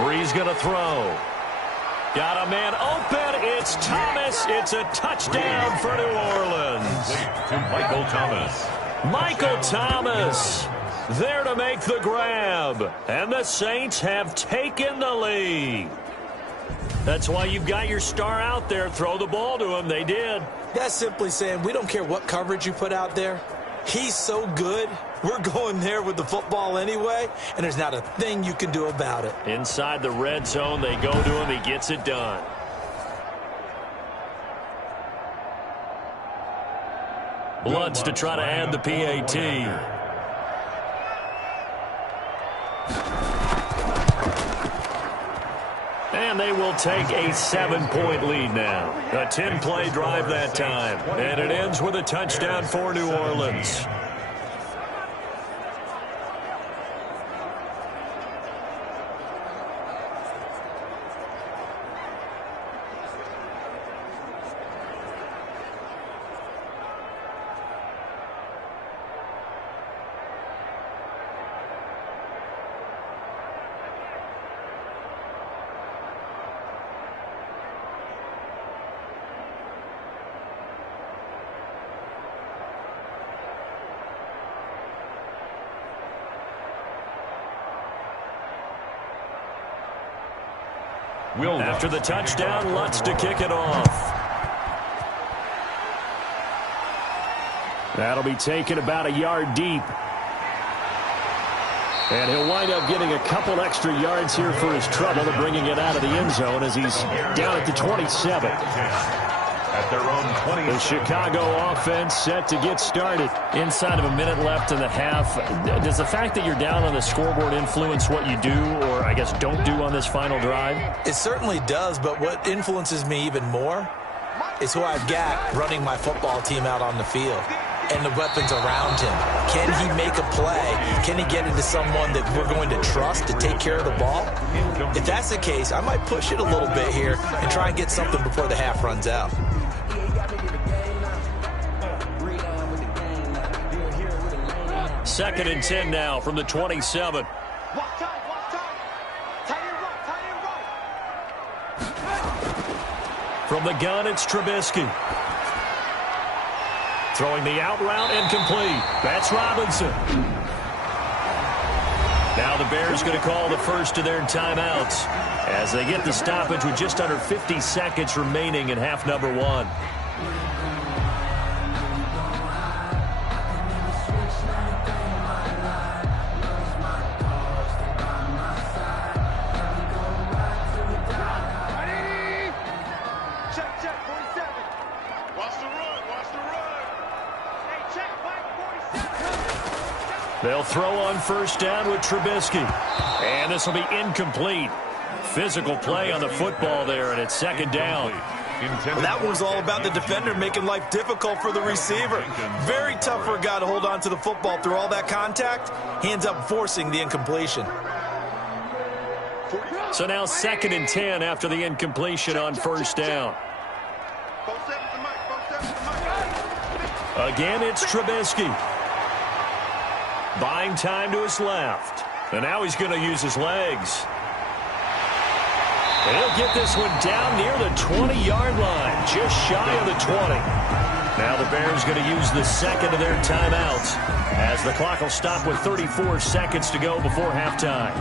Breeze going to throw. Got a man open. It's Thomas. It's a touchdown for New Orleans. To Michael Thomas. Michael Thomas there to make the grab. And the Saints have taken the lead. That's why you've got your star out there. Throw the ball to him. They did. That's simply saying we don't care what coverage you put out there. He's so good. We're going there with the football anyway, and there's not a thing you can do about it. Inside the red zone, they go to him. He gets it done. Bloods to try to add the PAT. And they will take a 7-point lead now. A 10-play drive that time. And it ends with a touchdown for New Orleans. After the touchdown, Lutz to kick it off. That'll be taken about a yard deep. And he'll wind up getting a couple extra yards here for his trouble to bringing it out of the end zone as he's down at the 27. At their own 20. The Chicago offense set to get started. Inside of a minute left in the half, does the fact that you're down on the scoreboard influence what you do, or I guess don't do on this final drive? It certainly does, but what influences me even more is who I've got running my football team out on the field and the weapons around him. Can he make a play? Can he get into someone that we're going to trust to take care of the ball? If that's the case, I might push it a little bit here and try and get something before the half runs out. 2nd and 10 now from the 27. From the gun, it's Trubisky. Throwing the out route incomplete. That's Robinson. Now the Bears going to call the first of their timeouts as they get the stoppage with just under 50 seconds remaining in half number 1. They'll throw on first down with Trubisky. And this will be incomplete. Physical play on the football there, and it's 2nd down. Well, that was all about the defender making life difficult for the receiver. Very tough for a guy to hold on to the football through all that contact. He ends up forcing the incompletion. So now 2nd and 10 after the incompletion on first down. Again, it's Trubisky. Buying time to his left. And now he's going to use his legs. And he'll get this one down near the 20-yard line, just shy of the 20. Now the Bears going to use the second of their timeouts as the clock will stop with 34 seconds to go before halftime.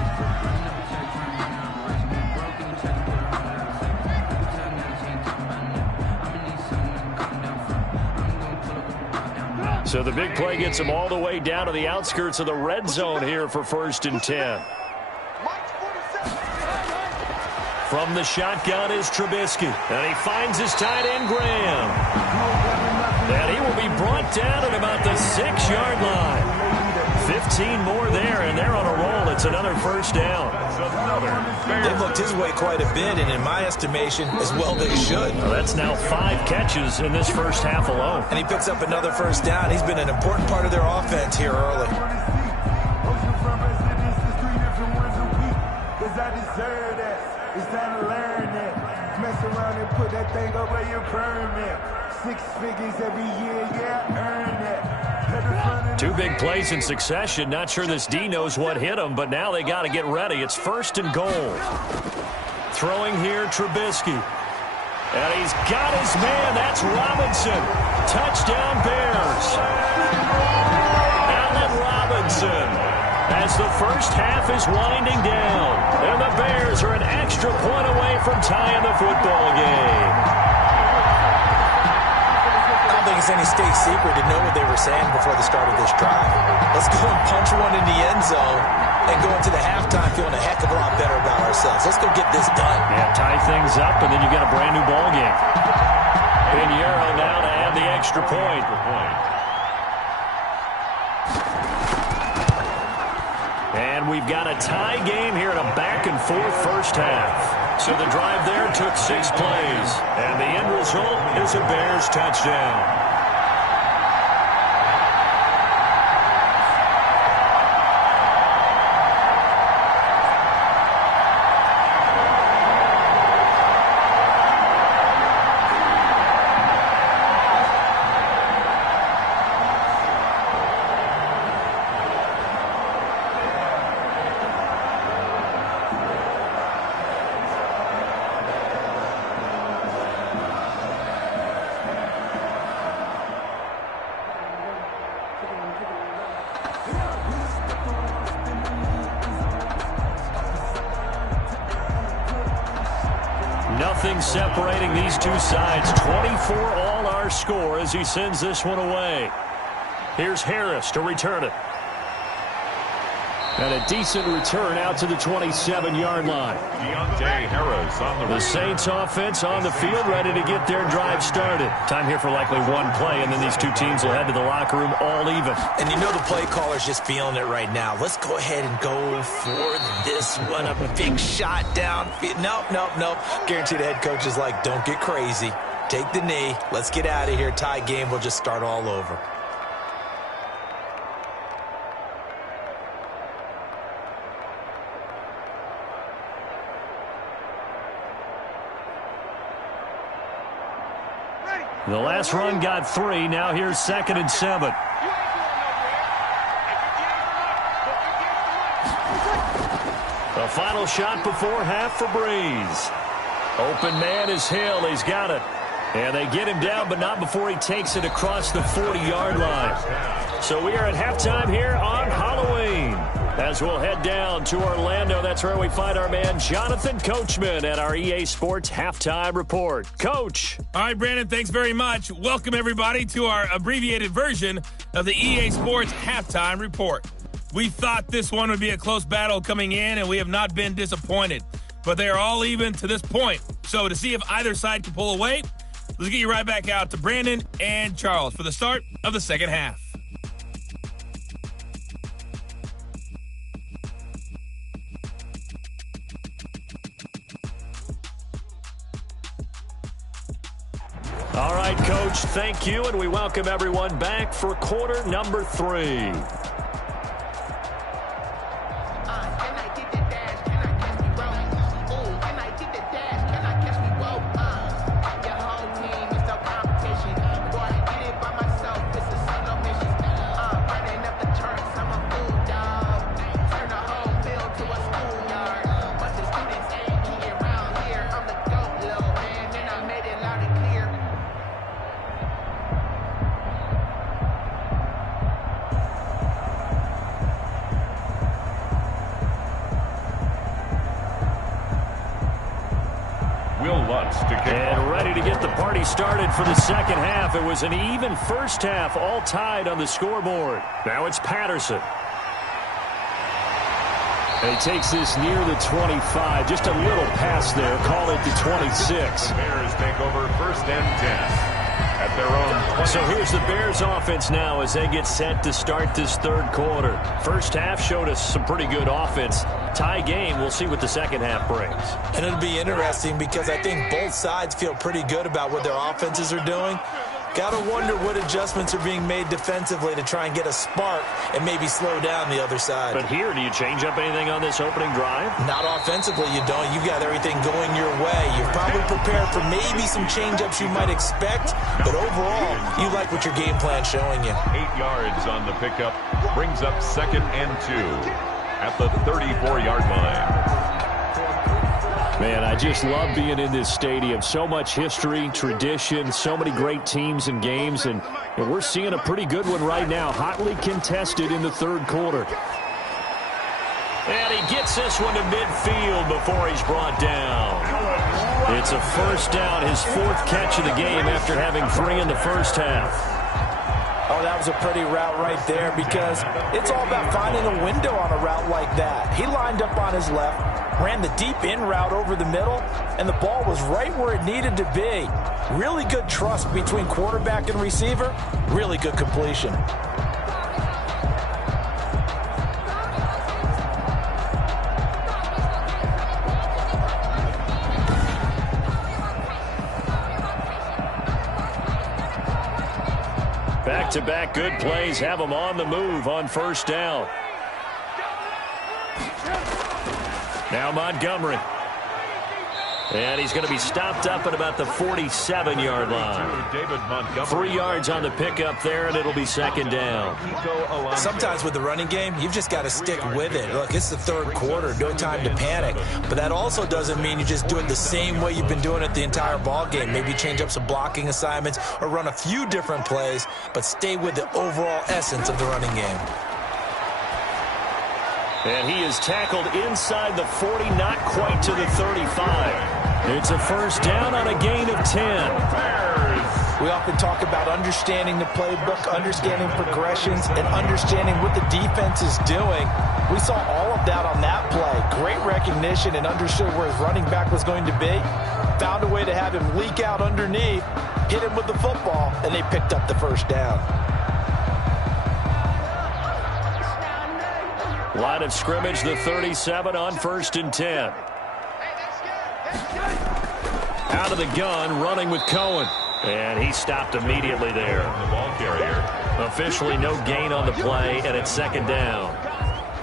So the big play gets him all the way down to the outskirts of the red zone here for 1st and 10. From the shotgun is Trubisky. And he finds his tight end, Graham. And he will be brought down at about the 6-yard line. 15 more there, and they're on a roll. It's another first down. They've looked his way quite a bit, and in my estimation, as well they should. Well, that's now 5 catches in this first half alone. And he picks up another first down. He's been an important part of their offense here early. It's time to learn that. Mess around and put that thing over your permit. 6 figures every year, yeah, earn that. Two big plays in succession. Not sure this D knows what hit him, but now they got to get ready. It's 1st and goal. Throwing here, Trubisky. And he's got his man. That's Robinson. Touchdown, Bears. Allen Robinson. As the first half is winding down. And the Bears are an extra point away from tying the football game. I don't think it's any state secret to know what they were saying before the start of this drive. Let's go and punch one in the end zone and go into the halftime feeling a heck of a lot better about ourselves. Let's go get this done. Yeah, tie things up, and then you got a brand new ball game. Pinheiro now to add the extra point. And we've got a tie game here in a back-and-forth first half. So the drive there took 6 plays. And the end result is a Bears touchdown. Nothing separating these two sides. 24 all our score as he sends this one away. Here's Harris to return it. And a decent return out to the 27-yard line. Deontay Harris on the Saints offense on the field, ready to get their drive started. Time here for likely one play, and then these two teams will head to the locker room all even. And you know the play caller's just feeling it right now. Let's go ahead and go for this one. A big shot down. Nope. Guaranteed the head coach is like, don't get crazy. Take the knee. Let's get out of here. Tie game. We'll just start all over. The last run got 3. Now here's 2nd and 7. The final shot before half for Breeze. Open man is Hill. He's got it. And they get him down, but not before he takes it across the 40-yard line. So we are at halftime here on Halloween. As we'll head down to Orlando, that's where we find our man Jonathan Coachman at our EA Sports Halftime Report. Coach. All right, Brandon, thanks very much. Welcome, everybody, to our abbreviated version of the EA Sports Halftime Report. We thought this one would be a close battle coming in, and we have not been disappointed. But they are all even to this point. So to see if either side can pull away, let's get you right back out to Brandon and Charles for the start of the second half. All right, Coach, thank you, and we welcome everyone back for quarter number 3. And ready to get the party started for the second half. It was an even first half, all tied on the scoreboard. Now it's Patterson. And he takes this near the 25. Just a little pass there. Call it the 26. The Bears take over 1st and 10 at their own 20. So here's the Bears offense now as they get set to start this third quarter. First half showed us some pretty good offense. Tie game, we'll see what the second half brings. And it'll be interesting because I think both sides feel pretty good about what their offenses are doing. Got to wonder what adjustments are being made defensively to try and get a spark and maybe slow down the other side. But here, do you change up anything on this opening drive? Not offensively, you don't. You've got everything going your way. You're probably prepared for maybe some change-ups you might expect, but overall, you like what your game plan's showing you. 8 yards on the pickup, brings up 2nd and 2 at the 34-yard line. Man, I just love being in this stadium. So much history, tradition, so many great teams and games, and we're seeing a pretty good one right now, hotly contested in the third quarter. And he gets this one to midfield before he's brought down. It's a first down, his 4th catch of the game after having 3 in the first half. Oh, that was a pretty route right there because it's all about finding a window on a route like that. He lined up on his left, ran the deep in route over the middle, and the ball was right where it needed to be. Really good trust between quarterback and receiver. Really good completion. Back-to-back good plays have him on the move on first down. Now Montgomery. And he's going to be stopped up at about the 47-yard line. David Montgomery. 3 yards on the pickup there, and it'll be second down. Sometimes with the running game, you've just got to stick with it. Look, it's the third quarter, no time to panic. But that also doesn't mean you just do it the same way you've been doing it the entire ball game. Maybe change up some blocking assignments or run a few different plays, but stay with the overall essence of the running game. And he is tackled inside the 40, not quite to the 35. It's a first down on a gain of 10. We often talk about understanding the playbook, understanding progressions, and understanding what the defense is doing. We saw all of that on that play. Great recognition and understood where his running back was going to be. Found a way to have him leak out underneath, hit him with the football, and they picked up the first down. Line of scrimmage, the 37 on 1st and 10. Out of the gun, running with Cohen. And he stopped immediately there. The ball carrier. Officially no gain on the play, and it's second down.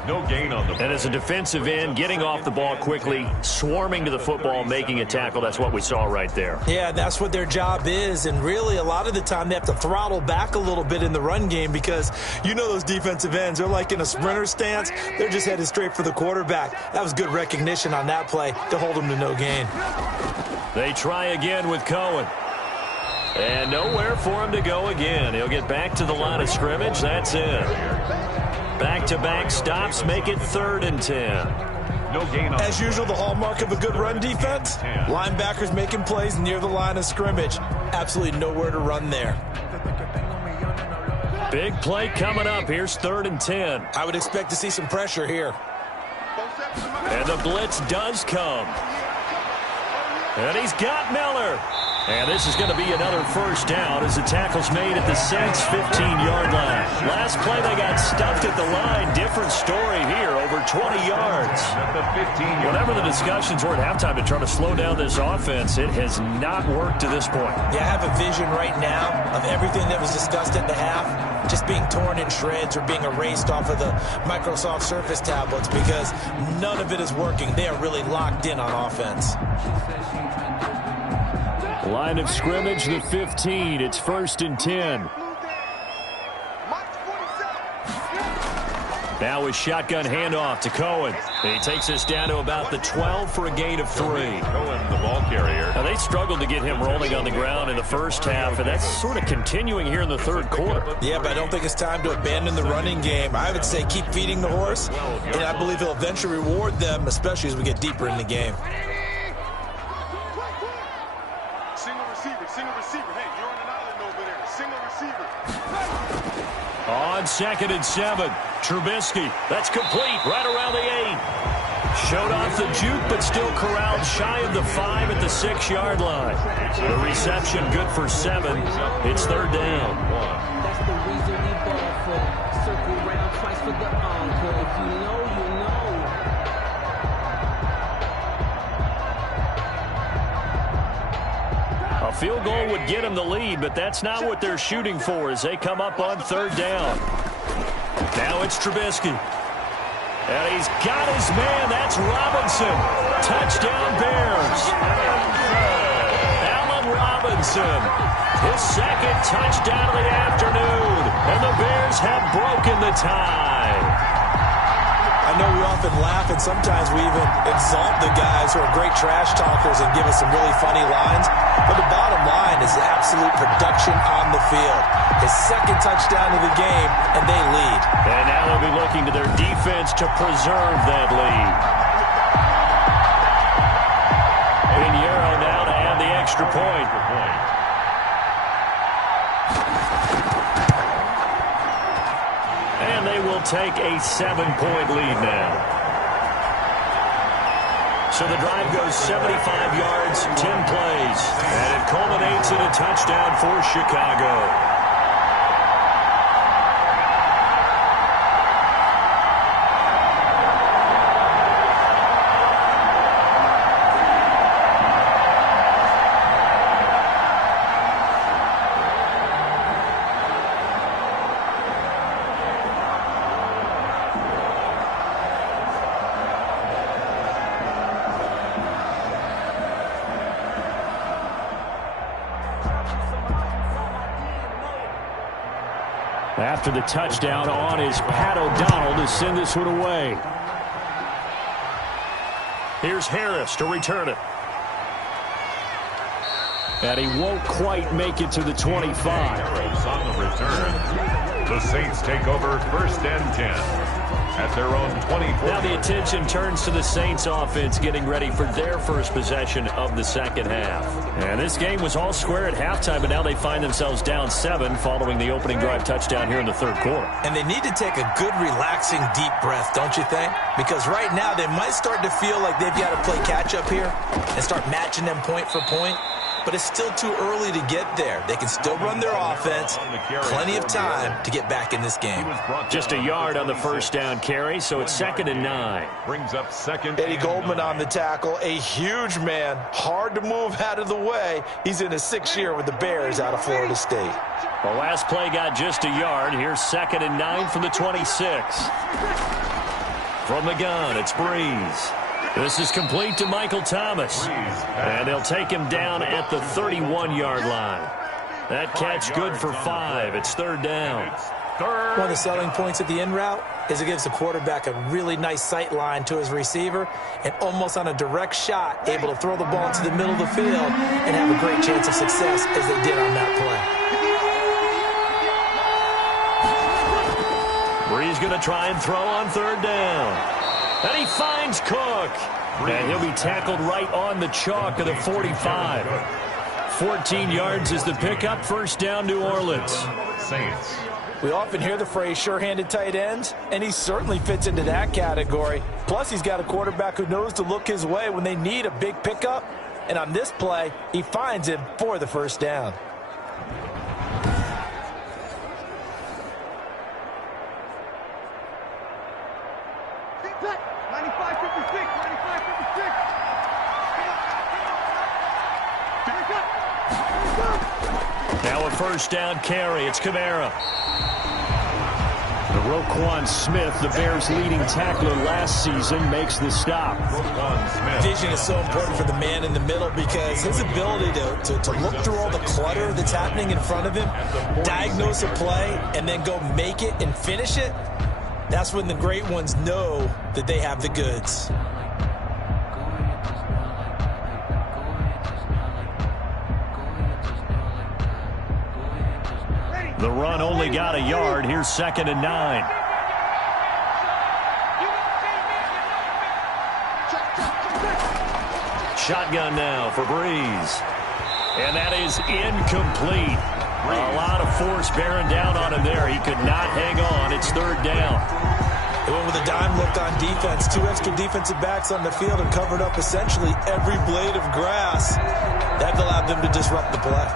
No gain on the play. And as a defensive end, getting off the ball quickly, swarming to the football, making a tackle, that's what we saw right there. Yeah, that's what their job is, and really a lot of the time they have to throttle back a little bit in the run game because you know those defensive ends, they're like in a sprinter stance. They're just headed straight for the quarterback. That was good recognition on that play to hold them to no gain. They try again with Cohen. And nowhere for him to go again. He'll get back to the line of scrimmage. That's it. Back-to-back stops make it 3rd and 10. No gain on. As usual, the hallmark of a good run defense, linebackers making plays near the line of scrimmage. Absolutely nowhere to run there. Big play coming up. Here's 3rd and 10. I would expect to see some pressure here. And the blitz does come. And he's got Miller. And this is going to be another first down as the tackle's made at the Saints' 15-yard line. Last play, they got stuffed at the line. Different story here, over 20 yards. Whatever the discussions were at halftime to try to slow down this offense, it has not worked to this point. Yeah, I have a vision right now of everything that was discussed at the half just being torn in shreds or being erased off of the Microsoft Surface tablets because none of it is working. They are really locked in on offense. Line of scrimmage, the 15. It's 1st and 10. Now a shotgun handoff to Cohen. And he takes us down to about the 12 for a gain of 3. Cohen, the ball carrier. Now, they struggled to get him rolling on the ground in the first half, and that's sort of continuing here in the third quarter. Yeah, but I don't think it's time to abandon the running game. I would say keep feeding the horse, and I believe he'll eventually reward them, especially as we get deeper in the game. On 2nd and 7, Trubisky. That's complete right around the 8. Showed off the juke, but still corralled shy of the 5 at the 6-yard line. The reception good for 7. It's 3rd down. That's the reason we ball for. Circle round twice for the encore. If you know, you know. A field goal would get them the lead, but that's not what they're shooting for as they come up on third down. Now it's Trubisky. And he's got his man. That's Robinson. Touchdown, Bears. Allen Robinson. His second touchdown of the afternoon. And the Bears have broken the tie. I know we often laugh, and sometimes we even exalt the guys who are great trash talkers and give us some really funny lines. But the bottom line is absolute production on the field. His second touchdown of the game, and they lead. And now they'll be looking to their defense to preserve that lead. Pinheiro now to add the extra point. And they will take a 7-point lead now. So the drive goes 75 yards, 10 plays. And it culminates in a touchdown for Chicago. After the touchdown on is Pat O'Donnell to send this one away. Here's Harris to return it. And he won't quite make it to the 25. On the return, the Saints take over 1st and 10 at their own 24. Now the attention turns to the Saints offense getting ready for their first possession of the second half. And this game was all square at halftime, but now they find themselves down 7 following the opening drive touchdown here in the third quarter. And they need to take a good, relaxing, deep breath, don't you think? Because right now they might start to feel like they've got to play catch-up here and start matching them point for point. But it's still too early to get there. They can still run their offense. Plenty of time to get back in this game. Just a yard on the first down carry, so it's 2nd and 9. Brings up 2nd. Eddie Goldman on the tackle, a huge man. Hard to move out of the way. He's in his 6th year with the Bears out of Florida State. The last play got just a yard. Here's 2nd and 9 from the 26. From the gun, it's Breeze. This is complete to Michael Thomas. And they'll take him down at the 31-yard line. That catch good for 5. It's 3rd down. One of the selling points of the in route is it gives the quarterback a really nice sight line to his receiver and almost on a direct shot able to throw the ball into the middle of the field and have a great chance of success as they did on that play. Breeze going to try and throw on 3rd down. And he finds Cook. And he'll be tackled right on the chalk of the 45. 14 yards is the pickup. 1st down, New Orleans. Saints. We often hear the phrase sure-handed tight ends, and he certainly fits into that category. Plus, he's got a quarterback who knows to look his way when they need a big pickup. And on this play, he finds him for the 1st down. Now a 1st down carry. It's Kamara. The Roquan Smith, the Bears' leading tackler last season, makes the stop. Vision is so important for the man in the middle because his ability to look through all the clutter that's happening in front of him, diagnose a play, and then go make it and finish it, that's when the great ones know that they have the goods. The run only got a yard. Here's 2nd and 9. Shotgun now for Breeze. And that is incomplete. A lot of force bearing down on him there. He could not hang on. It's 3rd down. They went with a dime look on defense. 2 extra defensive backs on the field and covered up essentially every blade of grass. That allowed them to disrupt the play.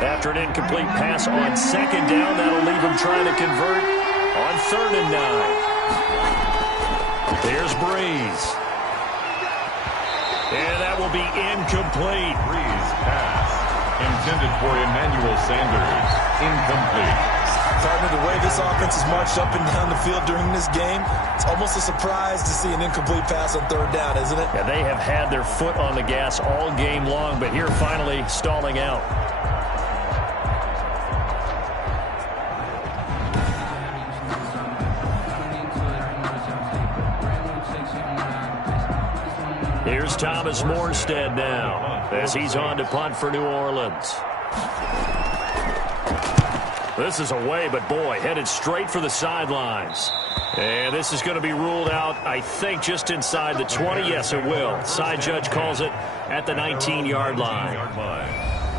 After an incomplete pass on 2nd down, that'll leave him trying to convert on 3rd and 9. Here's Breeze. And that will be incomplete. Breeze pass Intended for Emmanuel Sanders. Incomplete. Partner, the way this offense has marched up and down the field during this game, it's almost a surprise to see an incomplete pass on third down, isn't it? Yeah, they have had their foot on the gas all game long, but here finally stalling out. Here's Thomas Morstead now as he's on to punt for New Orleans. This is away, but boy, headed straight for the sidelines. And this is going to be ruled out, I think, just inside the 20. Yes, it will. Side judge calls it at the 19-yard line.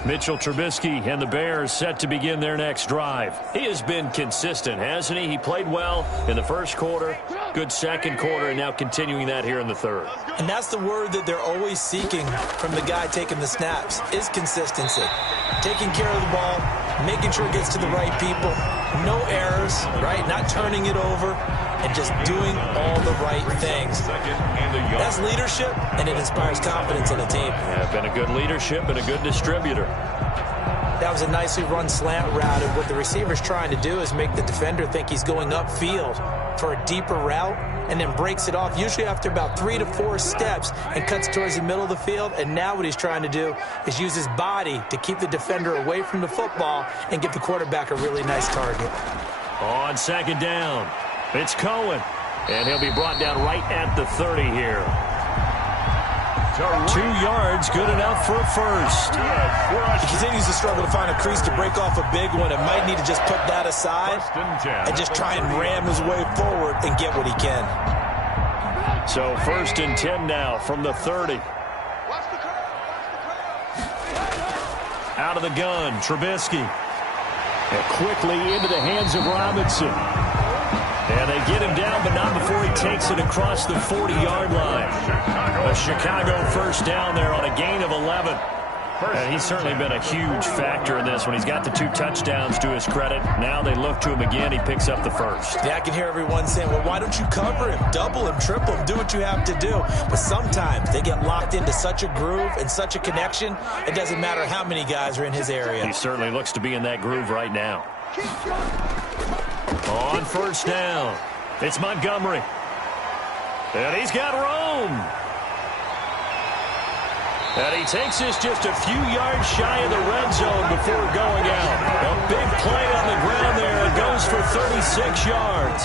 Mitchell Trubisky and the Bears set to begin their next drive. He has been consistent, hasn't he? He played well in the first quarter, good second quarter, and now continuing that here in the third. And that's the word that they're always seeking from the guy taking the snaps, is consistency. Taking care of the ball, making sure it gets to the right people, no errors, right? Not turning it over, and just doing all the right things. That's leadership, and it inspires confidence in the team. Yeah, been a good leadership and a good distributor. That was a nicely run slant route, and what the receiver's trying to do is make the defender think he's going upfield for a deeper route, and then breaks it off, usually after about 3 to 4 steps, and cuts towards the middle of the field. And now what he's trying to do is use his body to keep the defender away from the football and give the quarterback a really nice target. On second down, it's Cohen, and he'll be brought down right at the 30 here. 2 yards, good enough for a first. He continues to struggle to find a crease to break off a big one, and might need to just put that aside and just try and ram his way forward and get what he can. So 1st and 10 now from the 30. Out of the gun, Trubisky. And quickly into the hands of Robinson. And they get him down, but not before he takes it across the 40-yard line. A Chicago first down there on a gain of 11. And he's certainly been a huge factor in this when he's got the 2 touchdowns to his credit. Now they look to him again. He picks up the first. Yeah, I can hear everyone saying, well, why don't you cover him, double him, triple him, do what you have to do. But sometimes they get locked into such a groove and such a connection, it doesn't matter how many guys are in his area. He certainly looks to be in that groove right now. On first down, it's Montgomery. And he's got Rome. And he takes this just a few yards shy of the red zone before going out. A big play on the ground there. It goes for 36 yards.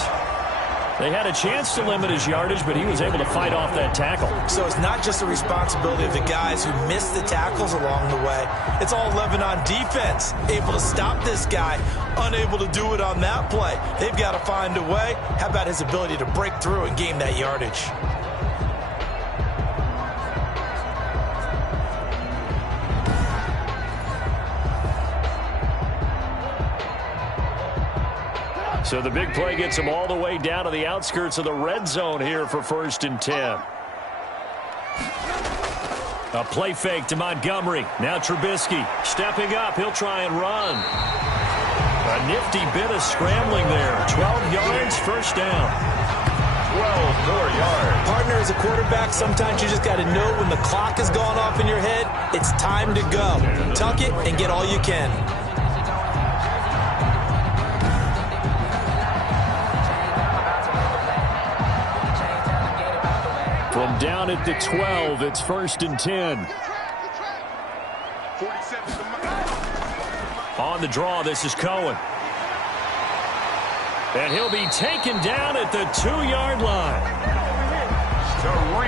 They had a chance to limit his yardage, but he was able to fight off that tackle. So it's not just the responsibility of the guys who missed the tackles along the way. It's all Lebanon defense, able to stop this guy, unable to do it on that play. They've got to find a way. How about his ability to break through and gain that yardage? So the big play gets him all the way down to the outskirts of the red zone here for 1st and 10. A play fake to Montgomery. Now Trubisky stepping up. He'll try and run. A nifty bit of scrambling there. 12 yards, first down. 12 more yards. Partner, as a quarterback, sometimes you just got to know when the clock has gone off in your head, it's time to go. Tuck it and get all you can. From down at the 12, it's 1st and 10. On the draw, this is Cohen. And he'll be taken down at the 2-yard line.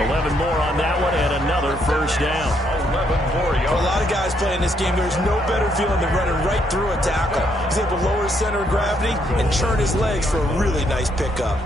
11 more on that one and another first down. 11 more yards. A lot of guys playing this game, there's no better feeling than running right through a tackle. He's able to lower his center of gravity and churn his legs for a really nice pickup.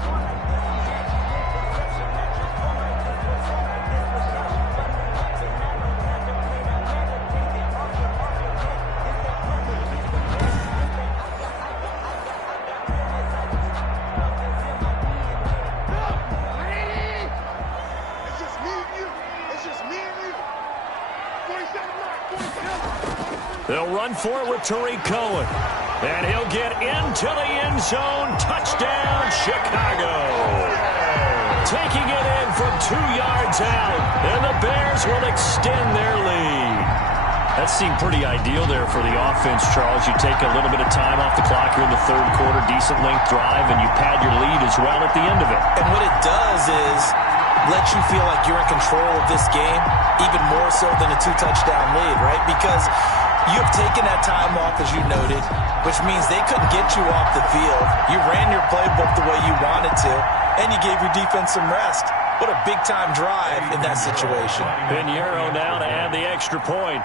They'll run for it with Tariq Cohen. And he'll get into the end zone. Touchdown, Chicago. Taking it in from 2 yards out. And the Bears will extend their lead. That seemed pretty ideal there for the offense, Charles. You take a little bit of time off the clock here in the third quarter, decent length drive, and you pad your lead as well at the end of it. And what it does is let you feel like you're in control of this game, even more so than a 2-touchdown lead, right? Because you have taken that time off, as you noted, which means they couldn't get you off the field. You ran your playbook the way you wanted to, and you gave your defense some rest. What a big-time drive in that situation. Pinheiro now to add the extra point.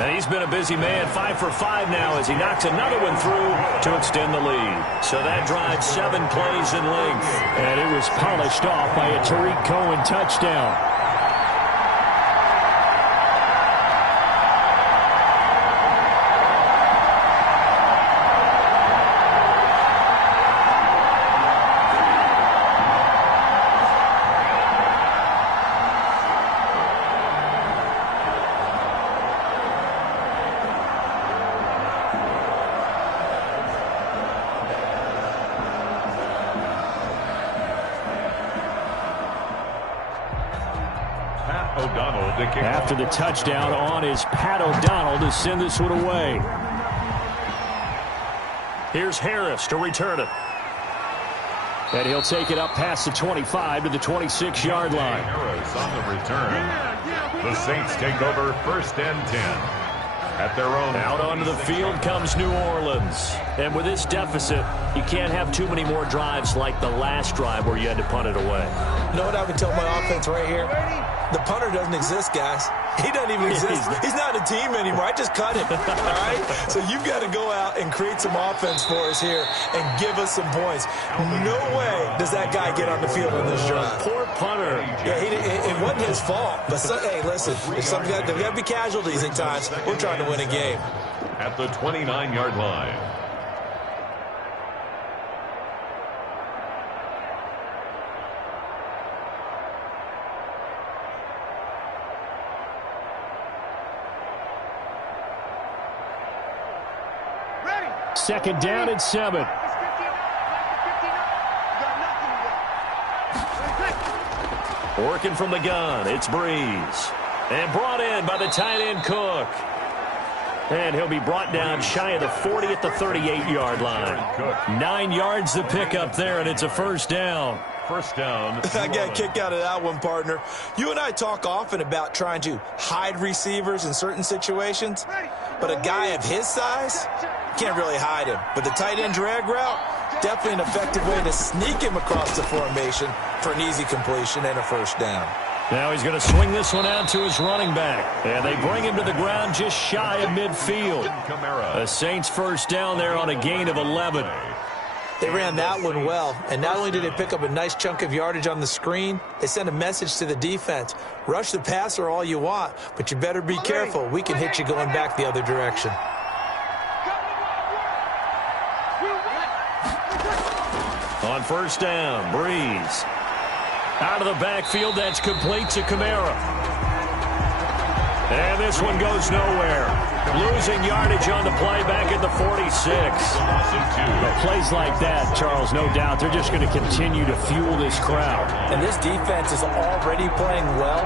And he's been a busy man, 5 for 5 now as he knocks another one through to extend the lead. So that drives 7 plays in length. And it was polished off by a Tariq Cohen touchdown. After the touchdown on is Pat O'Donnell to send this one away. Here's Harris to return it. And he'll take it up past the 25 to the 26-yard line. Harris on the return. The Saints take over 1st and 10. At their own. Out onto the field comes New Orleans. And with this deficit, you can't have too many more drives like the last drive where you had to punt it away. You know what I would tell my offense right here? The punter doesn't exist, guys. He doesn't even exist. He's not a team anymore. I just cut him, all right? So you've got to go out and create some offense for us here and give us some points. No way does that guy get on the field in this drive. Poor punter. Yeah, it wasn't his fault. But, hey, listen, there's got to be casualties at times. We're trying to win a game. At the 29-yard line. Second down and 7. Working from the gun, it's Breeze. And brought in by the tight end Cook. And he'll be brought down shy of the 40 at the 38-yard line. 9 yards to pick up there, and it's a first down. First down. I got a kick out of that one, partner. You and I talk often about trying to hide receivers in certain situations, but a guy of his size can't really hide him. But the tight end drag route, definitely an effective way to sneak him across the formation for an easy completion and a first down. Now he's going to swing this one out to his running back. And they bring him to the ground just shy of midfield. The Saints first down there on a gain of 11. They ran that one well, and not only did they pick up a nice chunk of yardage on the screen, they sent a message to the defense. Rush the passer all you want, but you better be careful. We can hit you going back the other direction. On first down, Breeze. Out of the backfield, that's complete to Kamara. And this one goes nowhere. Losing yardage on the play back at the 46. Plays like that, Charles, no doubt, they're just going to continue to fuel this crowd. And this defense is already playing well,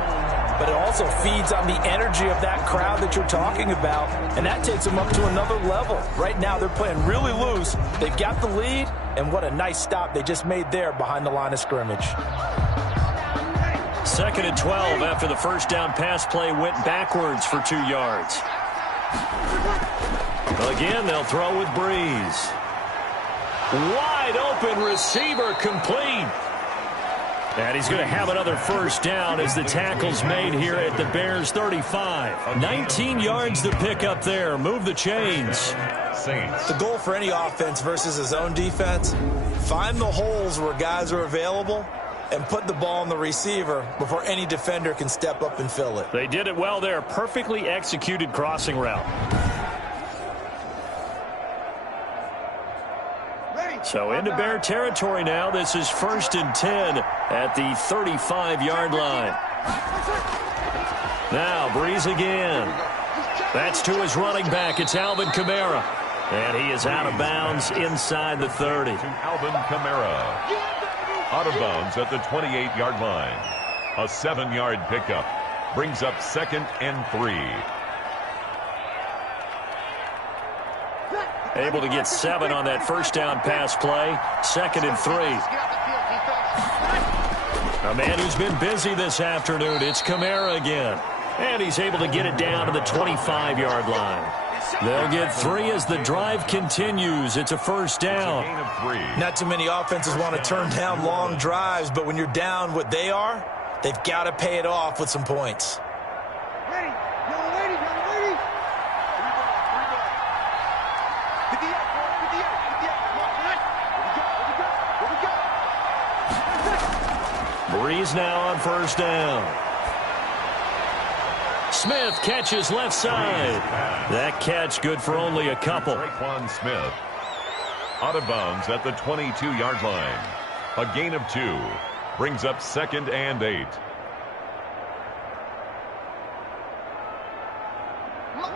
but it also feeds on the energy of that crowd that you're talking about, and that takes them up to another level. Right now, they're playing really loose. They've got the lead, and what a nice stop they just made there behind the line of scrimmage. 2nd and 12 after the first down pass play went backwards for 2 yards. Again, they'll throw with Breeze. Wide open receiver complete. And he's going to have another first down as the tackle's made here at the Bears 35. 19 yards to pick up there. Move the chains. Saints. The goal for any offense versus his own defense, find the holes where guys are available and put the ball on the receiver before any defender can step up and fill it. They did it well there. Perfectly executed crossing route. So into Bear territory now. This is 1st and 10 at the 35-yard line. Now Breeze again. That's to his running back. It's Alvin Kamara. And he is out of bounds inside the 30. To Alvin Kamara. Out of bounds at the 28-yard line. A 7-yard pickup. Brings up 2nd and 3. Able to get 7 on that first down pass play. 2nd and 3. A man who's been busy this afternoon. It's Kamara again. And he's able to get it down to the 25-yard line. They'll get 3 as the drive continues. It's a first down. It's a gain of 3. Not too many offenses want to turn down long drives, but when you're down what they are, they've got to pay it off with some points. Breeze now on first down. Smith catches left side. That catch good for only a couple. Raekwon Smith out of bounds at the 22-yard line. A gain of 2. Brings up 2nd and 8.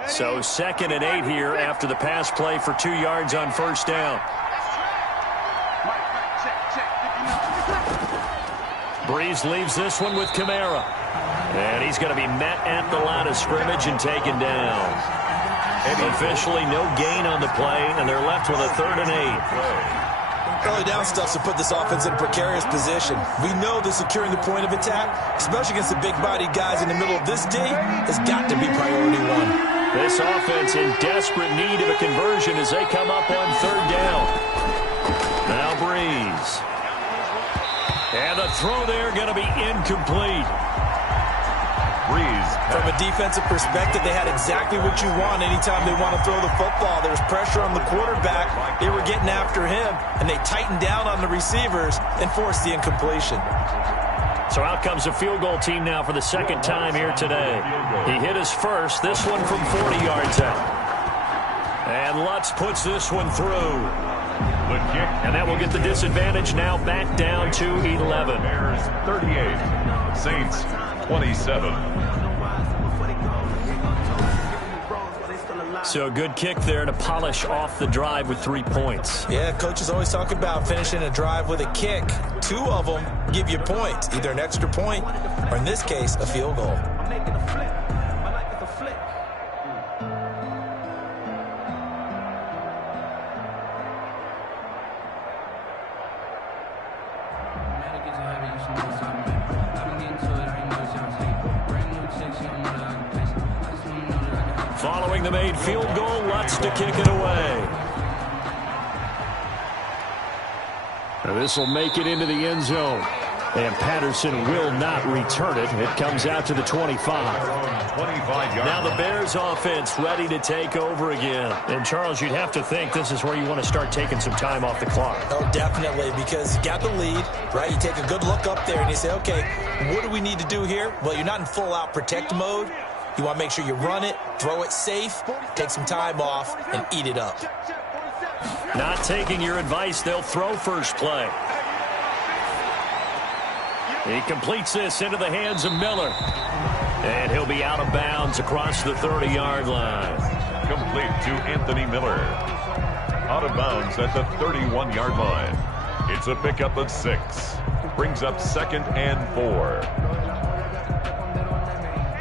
So 2nd and 8 here after the pass play for 2 yards on first down. Breeze leaves this one with Kamara. And he's going to be met at the line of scrimmage and taken down. And officially no gain on the play, and they're left with a 3rd and 8. Early down stuff to put this offense in a precarious position. We know that securing the point of attack, especially against the big-bodied guys in the middle of this D, has got to be priority 1. This offense in desperate need of a conversion as they come up on 3rd down. Now Breeze. And the throw there going to be incomplete. Breeze. From a defensive perspective, they had exactly what you want anytime they want to throw the football. There was pressure on the quarterback. They were getting after him, and they tightened down on the receivers and forced the incompletion. So out comes a field goal team now for the 2nd time here today. He hit his first, this one from 40 yards out. And Lutz puts this one through. The kick. And that will get the disadvantage now back down to 11. Bears 38. Saints 27. So a good kick there to polish off the drive with 3 points. Yeah, coaches always talk about finishing a drive with a kick. 2 of them give you points, either an extra point or, in this case, a field goal. Following the made field goal, Lutz to kick it away. This will make it into the end zone. And Patterson will not return it. It comes out to the 25. 25 yards. Now the Bears offense ready to take over again. And Charles, you'd have to think this is where you want to start taking some time off the clock. Oh, definitely, because you got the lead, right? You take a good look up there and you say, okay, what do we need to do here? Well, you're not in full-out protect mode. You want to make sure you run it, throw it safe, take some time off, and eat it up. Not taking your advice, they'll throw first play. He completes this into the hands of Miller. And he'll be out of bounds across the 30-yard line. Complete to Anthony Miller. Out of bounds at the 31-yard line. It's a pickup of 6. Brings up 2nd and 4.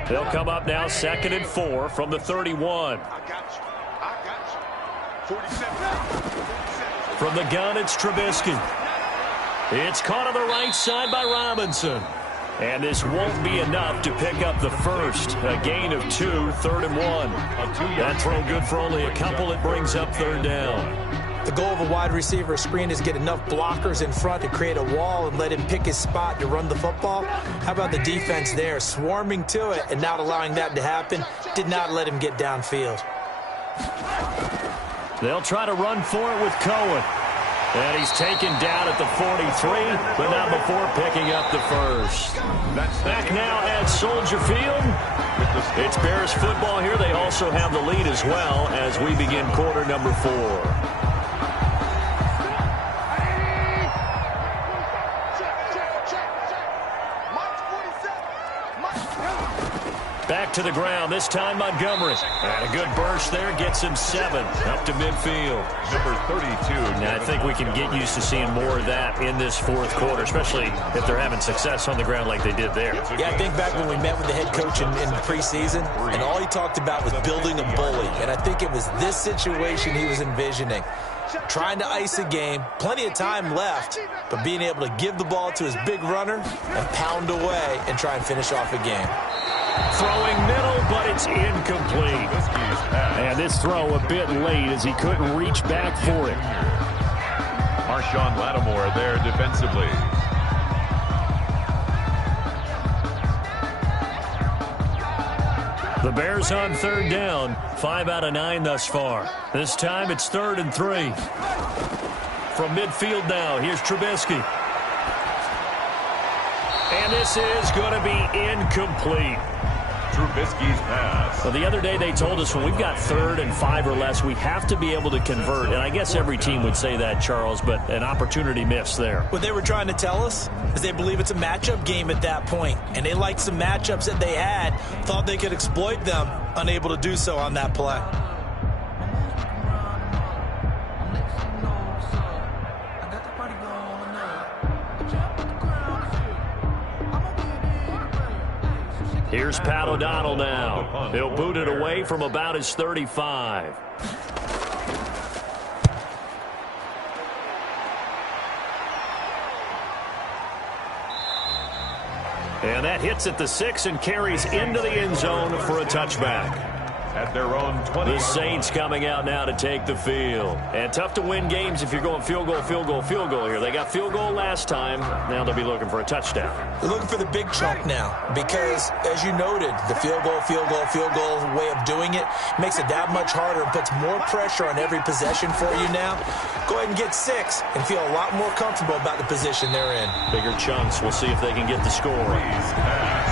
They'll come up now 2nd and 4 from the 31. From the gun, it's Trubisky. It's caught on the right side by Robinson. And this won't be enough to pick up the first. A gain of 2, 3rd and 1. That throw good for only a couple. It brings up 3rd down. The goal of a wide receiver screen is get enough blockers in front to create a wall and let him pick his spot to run the football. How about the defense there, swarming to it and not allowing that to happen? Did not let him get downfield. They'll try to run for it with Cohen. And he's taken down at the 43, but not before picking up the first. Back now at Soldier Field. It's Bears football here. They also have the lead as well as we begin quarter number 4. Back to the ground, this time Montgomery. And a good burst there, gets him 7 up to midfield. Number 32. Now, I think we can get used to seeing more of that in this fourth quarter, especially if they're having success on the ground like they did there. Yeah, I think back when we met with the head coach in the preseason, and all he talked about was building a bully. And I think it was this situation he was envisioning. Trying to ice a game, plenty of time left, but being able to give the ball to his big runner and pound away and try and finish off a game. Throwing middle, but it's incomplete. And this throw a bit late as he couldn't reach back for it. Marshawn Lattimore there defensively. The Bears on third down, 5 out of 9 thus far. This time it's 3rd and 3. From midfield now, here's Trubisky. And this is going to be incomplete. Trubisky's pass. Well, the other day they told us when we've got 3rd and 5 or less, we have to be able to convert. And I guess every team would say that, Charles, but an opportunity missed there. What they were trying to tell us is they believe it's a matchup game at that point. And they liked some matchups that they had, thought they could exploit them, unable to do so on that play. Here's Pat O'Donnell now. He'll boot it away from about his 35. And that hits at the 6 and carries into the end zone for a touchback. At their own 20. The Saints coming out now to take the field. And tough to win games if you're going field goal, field goal, field goal here. They got field goal last time. Now they'll be looking for a touchdown. They're looking for the big chunk now because, as you noted, the field goal way of doing it makes it that much harder and puts more pressure on every possession for you now. Go ahead and get 6 and feel a lot more comfortable about the position they're in. Bigger chunks. We'll see if they can get the score.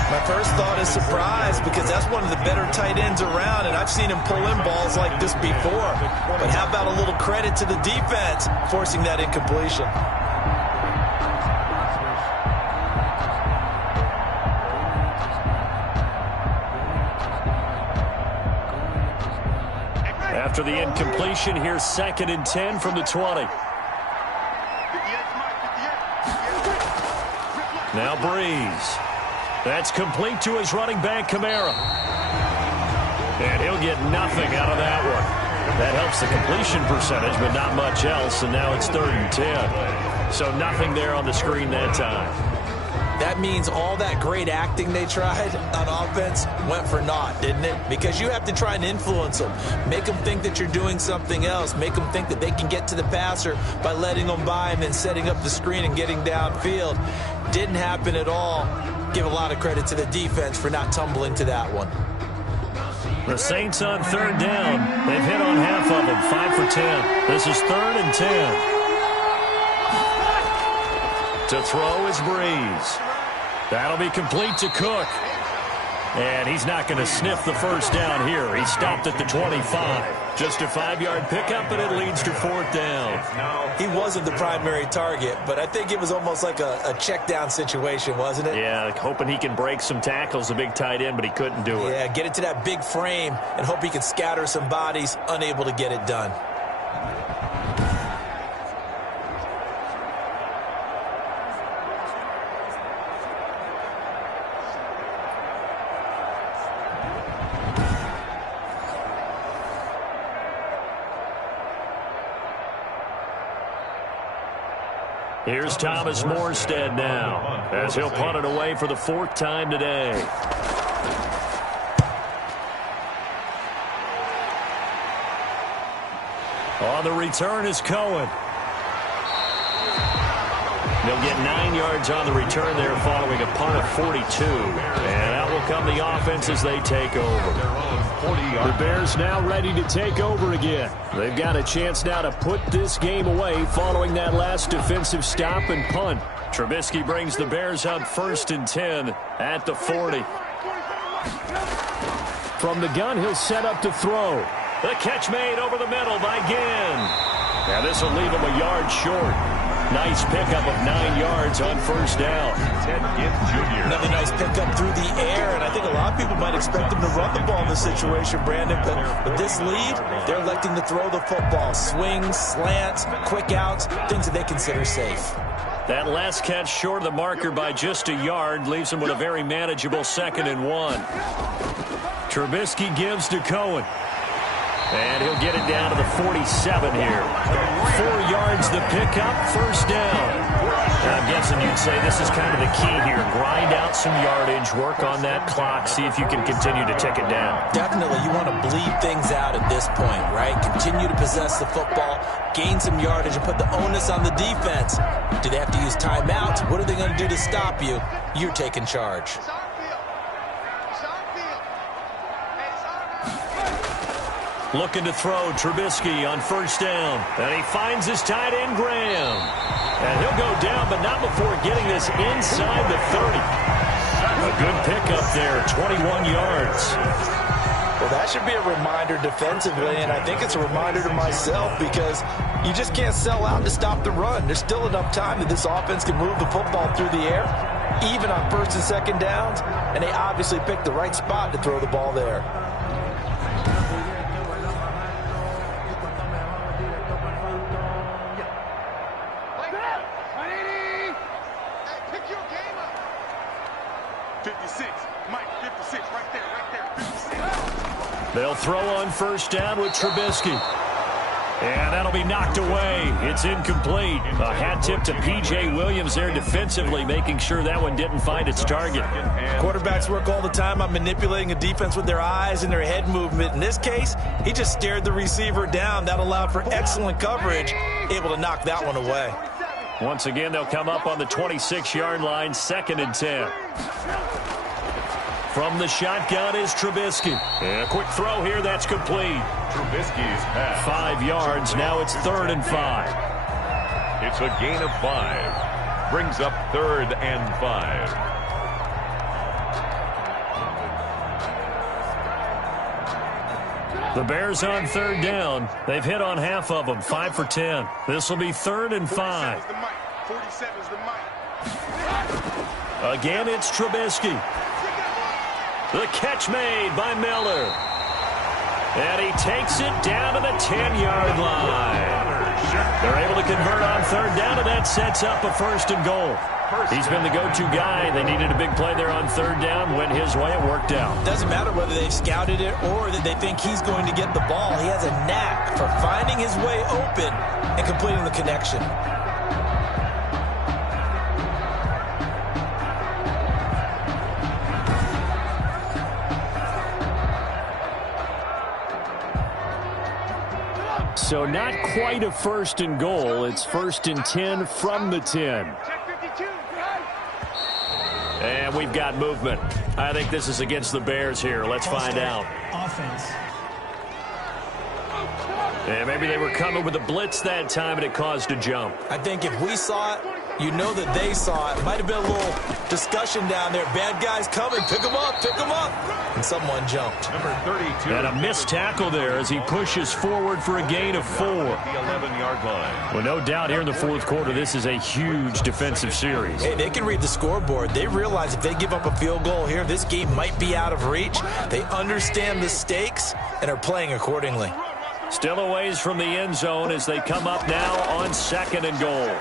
My first thought is surprise because that's one of the better tight ends around, and I've seen him pull in balls like this before. But how about a little credit to the defense forcing that incompletion? After the incompletion, here's 2nd and 10 from the 20. Now Breeze. That's complete to his running back, Kamara. And he'll get nothing out of that one. That helps the completion percentage, but not much else, and now it's 3rd and 10. So nothing there on the screen that time. That means all that great acting they tried on offense went for naught, didn't it? Because you have to try and influence them. Make them think that you're doing something else. Make them think that they can get to the passer by letting them by and then setting up the screen and getting downfield. Didn't happen at all. Give a lot of credit to the defense for not tumbling to that one. The Saints on 3rd down. They've hit on half of them, 5 for 10. This is 3rd and 10. To throw is Breeze. That'll be complete to Cook. And he's not going to sniff the first down here. He stopped at the 25. Just a 5-yard pickup, and it leads to 4th down. He wasn't the primary target, but I think it was almost like a check down situation, wasn't it? Yeah, hoping he can break some tackles, a big tight end, but he couldn't do it. Yeah, get it to that big frame and hope he can scatter some bodies, unable to get it done. Here's Thomas Morstead now, as he'll punt it away for the 4th time today. On the return is Cohen. They'll get 9 yards on the return there following a punt of 42. And out will come the offense as they take over. The Bears now ready to take over again. They've got a chance now to put this game away following that last defensive stop and punt. Trubisky brings the Bears up 1st and 10 at the 40. From the gun, he'll set up to throw. The catch made over the middle by Ginn. Now this will leave him a yard short. Nice pickup of 9 yards on first down. Ted Ginn Jr. Another nice pickup through the air, and I think a lot of people might expect him to run the ball in this situation, Brandon, but with this lead, they're electing to throw the football. Swings, slants, quick outs, things that they consider safe. That last catch short of the marker by just a yard leaves him with a very manageable 2nd and 1. Trubisky gives to Cohen. And he'll get it down to the 47 here. 4 yards the pickup, first down. I'm guessing you'd say this is kind of the key here. Grind out some yardage, work on that clock, see if you can continue to tick it down. Definitely, you want to bleed things out at this point, right? Continue to possess the football, gain some yardage, and put the onus on the defense. Do they have to use timeouts? What are they going to do to stop you? You're taking charge. Looking to throw, Trubisky on first down. And he finds his tight end, Graham. And he'll go down, but not before getting this inside the 30. A good pickup there, 21 yards. Well, that should be a reminder defensively, and I think it's a reminder to myself because you just can't sell out to stop the run. There's still enough time that this offense can move the football through the air, even on first and second downs, and they obviously picked the right spot to throw the ball there. They'll throw on first down with Trubisky. And that'll be knocked away. It's incomplete. A hat tip to P.J. Williams there defensively, making sure that one didn't find its target. Quarterbacks work all the time on manipulating a defense with their eyes and their head movement. In this case, he just stared the receiver down. That allowed for excellent coverage, able to knock that one away. Once again, they'll come up on the 26-yard line, 2nd and 10. From the shotgun is Trubisky. And a quick throw here, that's complete. Trubisky's pass. 5 yards, now it's 3rd and 5. It's a gain of 5. Brings up 3rd and 5. The Bears on 3rd down. They've hit on half of them, 5 for 10. This will be 3rd and 5. Again, it's Trubisky. The catch made by Miller. And he takes it down to the 10-yard line. They're able to convert on 3rd down, and that sets up a 1st and goal. He's been the go-to guy. They needed a big play there on 3rd down. Went his way. It worked out. Doesn't matter whether they've scouted it or that they think he's going to get the ball. He has a knack for finding his way open and completing the connection. So not quite a 1st and goal. It's 1st and 10 from the 10. And we've got movement. I think this is against the Bears here. Let's find out. Offense. And maybe they were coming with a blitz that time, and it caused a jump. I think if we saw it, you know that they saw it. Might have been a little discussion down there. Bad guys coming. Pick them up. Pick them up. And someone jumped. Number 32. And a missed tackle there as he pushes forward for a gain of 4. The 11-yard line. Well, no doubt here in the 4th quarter, this is a huge defensive series. Hey, they can read the scoreboard. They realize if they give up a field goal here, this game might be out of reach. They understand the stakes and are playing accordingly. Still a ways from the end zone as they come up now on 2nd and goal.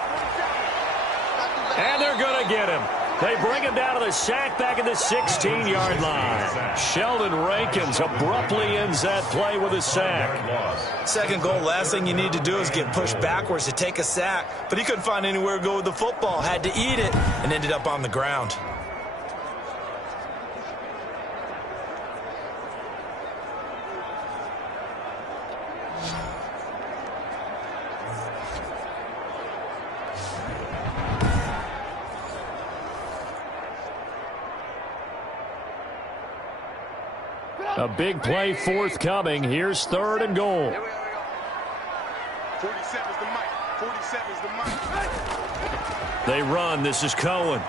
And they're going to get him. They bring him down to the sack back at the 16-yard line. Sheldon Rankins abruptly ends that play with a sack. 2nd goal, last thing you need to do is get pushed backwards to take a sack. But he couldn't find anywhere to go with the football. Had to eat it and ended up on the ground. A big play forthcoming. Here's 3rd and goal. 47's the mic. 47's the mic. They run. This is Cohen.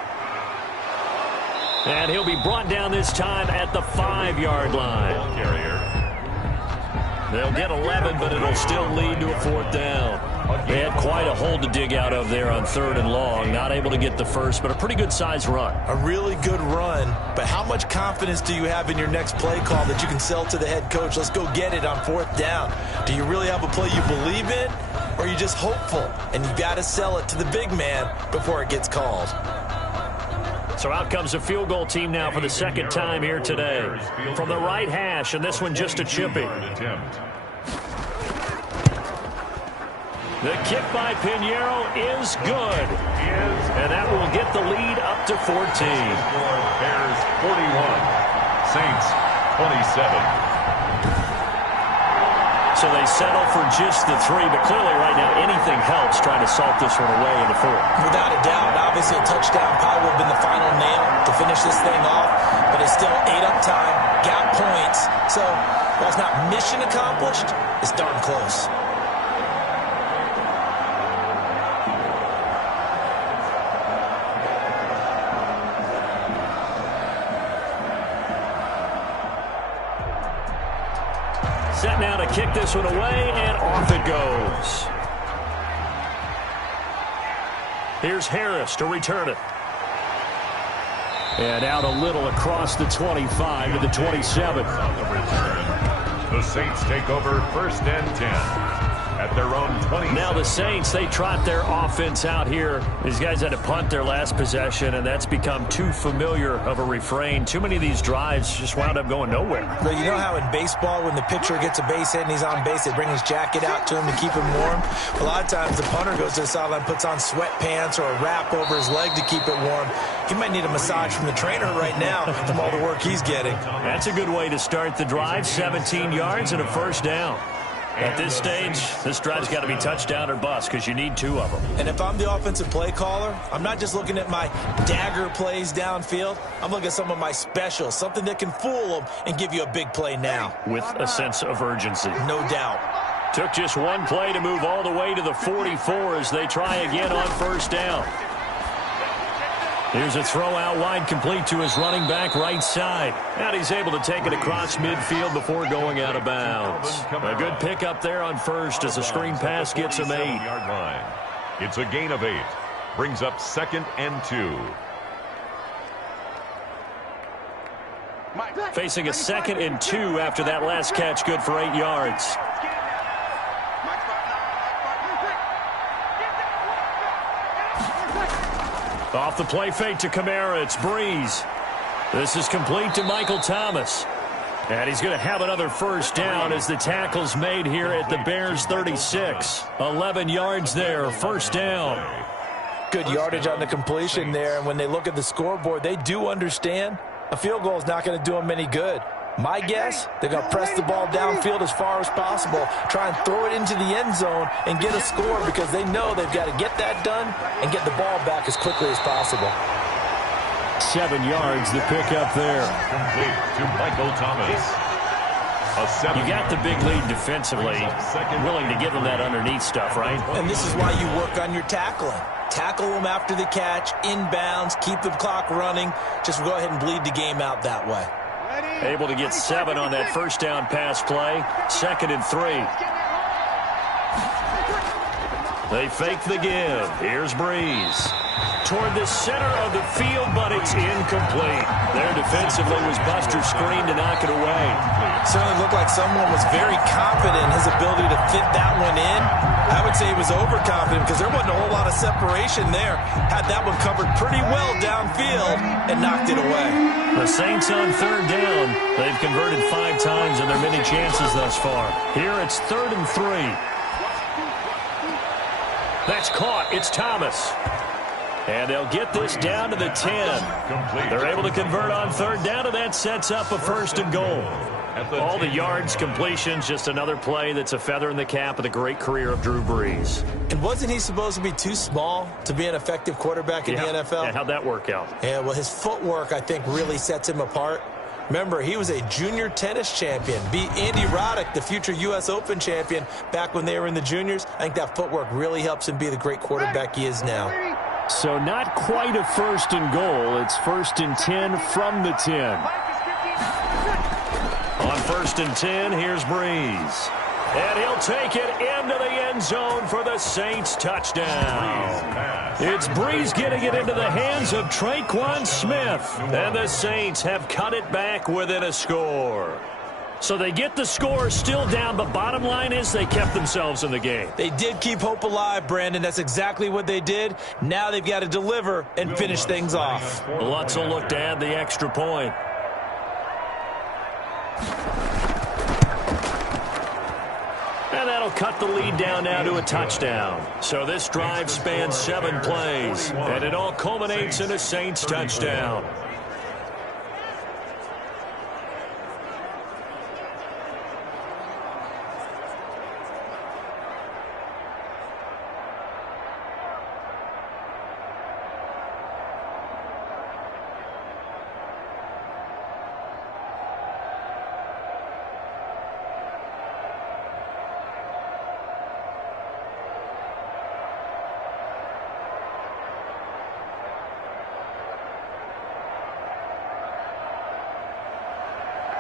And he'll be brought down this time at the 5-yard line. Carrier. They'll get 11, but it'll still lead to a 4th down. They had quite a hole to dig out of there on 3rd and long. Not able to get the first, but a pretty good-sized run. A really good run, but how much confidence do you have in your next play call that you can sell to the head coach? Let's go get it on 4th down. Do you really have a play you believe in, or are you just hopeful? And you got to sell it to the big man before it gets called. So out comes a field goal team now for the second time here today. From the right hash, and this one just a chippy. The kick by Pinheiro is good. And that will get the lead up to 14. Bears 41, Saints 27. So they settle for just the 3, but clearly right now anything helps trying to salt this one away in the 4th. Without a doubt, obviously a touchdown probably would have been the final nail to finish this thing off, but it's still 8 up time, got points. So while it's not mission accomplished, it's darn close. Set now to kick this one away, and off it goes. Here's Harris to return it. And out a little across the 25 to the 27. On the return, the Saints take over 1st and 10 at their own 20. Now the Saints, they trot their offense out here. These guys had to punt their last possession, and that's become too familiar of a refrain. Too many of these drives just wound up going nowhere. Well, you know how in baseball, when the pitcher gets a base hit and he's on base, they bring his jacket out to him to keep him warm? A lot of times the punter goes to the sideline, puts on sweatpants or a wrap over his leg to keep it warm. He might need a massage from the trainer right now from all the work he's getting. That's a good way to start the drive. 17 yards and a 1st down. At this stage, this drive's got to be touchdown or bust because you need 2 of them. And if I'm the offensive play caller, I'm not just looking at my dagger plays downfield. I'm looking at some of my specials, something that can fool them and give you a big play now. With a sense of urgency. No doubt. Took just one play to move all the way to the 44 as they try again on 1st down. Here's a throw out wide, complete to his running back right side. And he's able to take it across midfield before going out of bounds. A good pickup there on 1st as the screen pass gets him 8. It's a gain of 8. Brings up 2nd and 2. Facing a 2nd and 2 after that last catch, good for 8 yards. Off the play fake to Kamara, it's Breeze. This is complete to Michael Thomas. And he's going to have another 1st down as the tackle's made here at the Bears 36. 11 yards there, 1st down. Good yardage on the completion there, and when they look at the scoreboard, they do understand a field goal is not going to do them any good. My guess, they're going to press the ball downfield as far as possible, try and throw it into the end zone and get a score because they know they've got to get that done and get the ball back as quickly as possible. 7 yards, the pickup there. Complete to Michael Thomas. You got the big lead defensively, willing to give them that underneath stuff, right? And this is why you work on your tackling. Tackle them after the catch, inbounds, keep the clock running. Just go ahead and bleed the game out that way. Able to get 7 on that 1st down pass play. 2nd and 3. They fake the give. Here's Breeze. Toward the center of the field, but it's incomplete. There defensively was Buster screen to knock it away. Certainly looked like someone was very confident in his ability to fit that one in. I would say he was overconfident because there wasn't a whole lot of separation there. Had that one covered pretty well downfield and knocked it away. The Saints on 3rd down. They've converted 5 times in their many chances thus far. Here it's 3rd and 3. That's caught. It's Thomas. And they'll get this down to the 10. They're able to convert on 3rd down, and that sets up a 1st and goal. All the yards, completions, just another play that's a feather in the cap of the great career of Drew Brees. And wasn't he supposed to be too small to be an effective quarterback in the NFL? Yeah, how'd that work out? Yeah, well, his footwork, I think, really sets him apart. Remember, he was a junior tennis champion. Beat Andy Roddick, the future U.S. Open champion, back when they were in the juniors. I think that footwork really helps him be the great quarterback he is now. So not quite a 1st and goal. It's 1st and 10 from the 10. On 1st and 10, here's Breeze. And he'll take it into the end zone for the Saints touchdown. It's Breeze getting it into the hands of Traquan Smith. And the Saints have cut it back within a score. So they get the score still down, but bottom line is they kept themselves in the game. They did keep hope alive, Brandon. That's exactly what they did. Now they've got to deliver and finish things off. Lutz will look to add the extra point. And that'll cut the lead down now to a touchdown. So this drive spans 7 plays, and it all culminates in a Saints touchdown.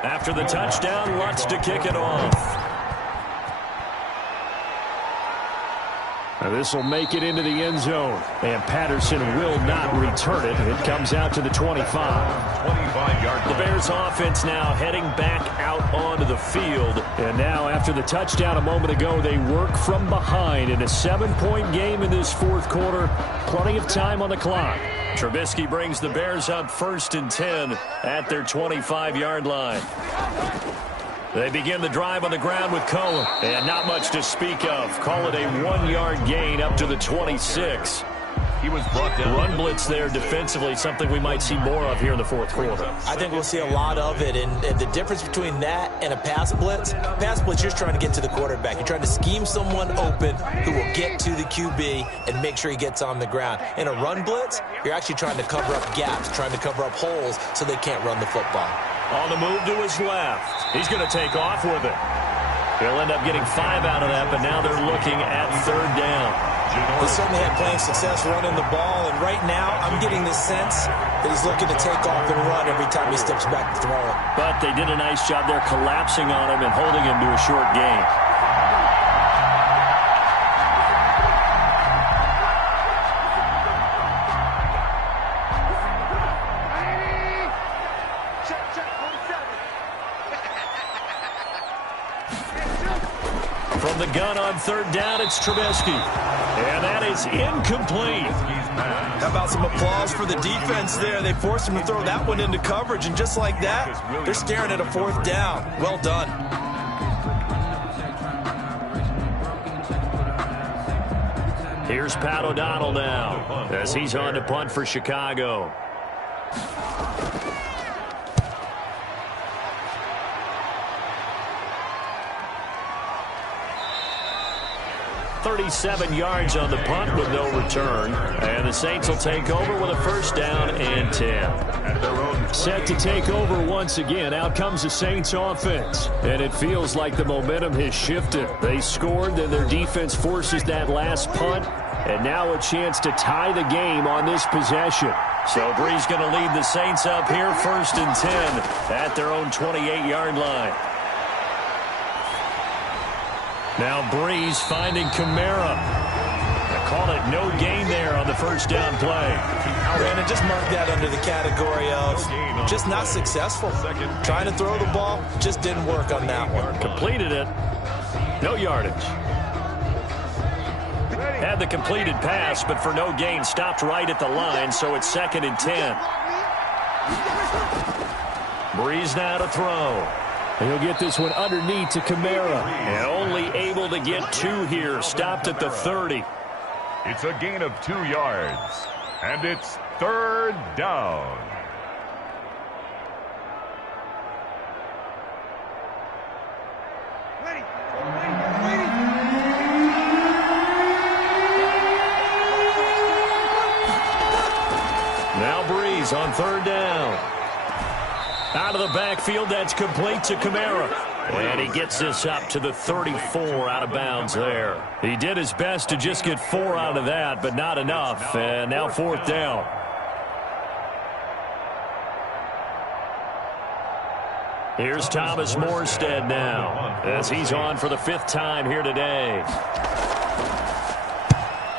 After the touchdown, Lutz to kick it off. This will make it into the end zone. And Patterson will not return it. It comes out to the 25. 25-yard. The Bears offense now heading back out onto the field. And now after the touchdown a moment ago, they work from behind in a 7-point game in this fourth quarter. Plenty of time on the clock. Trubisky brings the Bears up 1st and 10 at their 25-yard line. They begin the drive on the ground with Cohen. And not much to speak of. Call it a 1-yard gain up to the 26. He was brought down. Run blitz there defensively, something we might see more of here in the fourth quarter. I think we'll see a lot of it, and the difference between that and a pass blitz, you're just trying to get to the quarterback. You're trying to scheme someone open who will get to the QB and make sure he gets on the ground. In a run blitz, you're actually trying to cover up gaps, trying to cover up holes so they can't run the football. On the move to his left. He's going to take off with it. He'll end up getting 5 out of that, but now they're looking at 3rd down. They certainly had plenty of success running the ball, and right now I'm getting the sense that he's looking to take off and run every time he steps back to throw it. But they did a nice job there collapsing on him and holding him to a short gain. From the gun on 3rd down, it's Trubisky. And that is incomplete. How about some applause for the defense there? They forced him to throw that one into coverage, and just like that, they're staring at a 4th down. Well done. Here's Pat O'Donnell now as he's on to punt for Chicago. .37 yards on the punt with no return. And the Saints will take over with a 1st down and 10. Set to take over once again. Out comes the Saints offense. And it feels like the momentum has shifted. They scored, then their defense forces that last punt. And now a chance to tie the game on this possession. So Breeze going to lead the Saints up here 1st and 10 at their own 28-yard line. Now Breeze finding Kamara. I call it no gain there on the 1st down play. Brandon, just mark that under the category of just not successful. Trying to throw the ball, just didn't work on that one. Completed it. No yardage. Had the completed pass, but for no gain, stopped right at the line, so it's 2nd and 10. Breeze now to throw. And he'll get this one underneath to Kamara. And only able to get 2 here. Stopped at the 30. It's a gain of 2 yards. And it's 3rd down. Now Breeze on 3rd down. Out of the backfield, that's complete to Kamara. And he gets this up to the 34 out of bounds there. He did his best to just get 4 out of that, but not enough. And now 4th down. Here's Thomas Morstead now as he's on for the 5th time here today.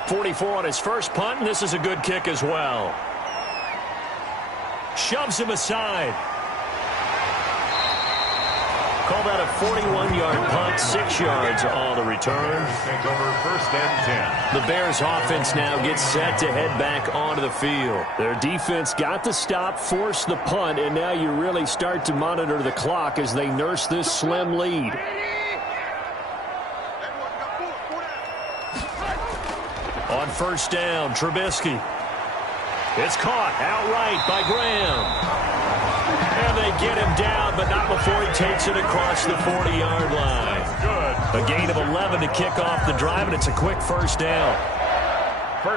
44 on his first punt, and this is a good kick as well. Shoves him aside. Call that a 41-yard punt, 6 yards on the return. Take over 1st and 10. The Bears offense now gets set to head back onto the field. Their defense got the stop, forced the punt, and now you really start to monitor the clock as they nurse this slim lead. On 1st down, Trubisky. It's caught outright by Graham. And they get him down, but not before he takes it across the 40-yard line. Good. A gain of 11 to kick off the drive, and it's a quick 1st down.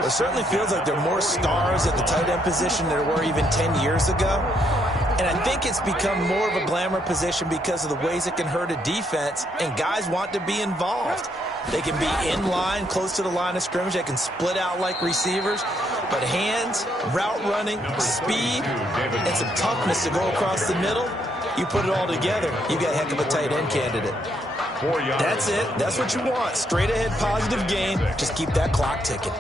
It certainly feels like there are more stars at the tight end position than there were even 10 years ago. And I think it's become more of a glamour position because of the ways it can hurt a defense, and guys want to be involved. They can be in line, close to the line of scrimmage. They can split out like receivers. But hands, route running, speed, and some toughness to go across the middle, you put it all together, you got a heck of a tight end candidate. That's it. That's what you want. Straight ahead positive gain. Just keep that clock ticking.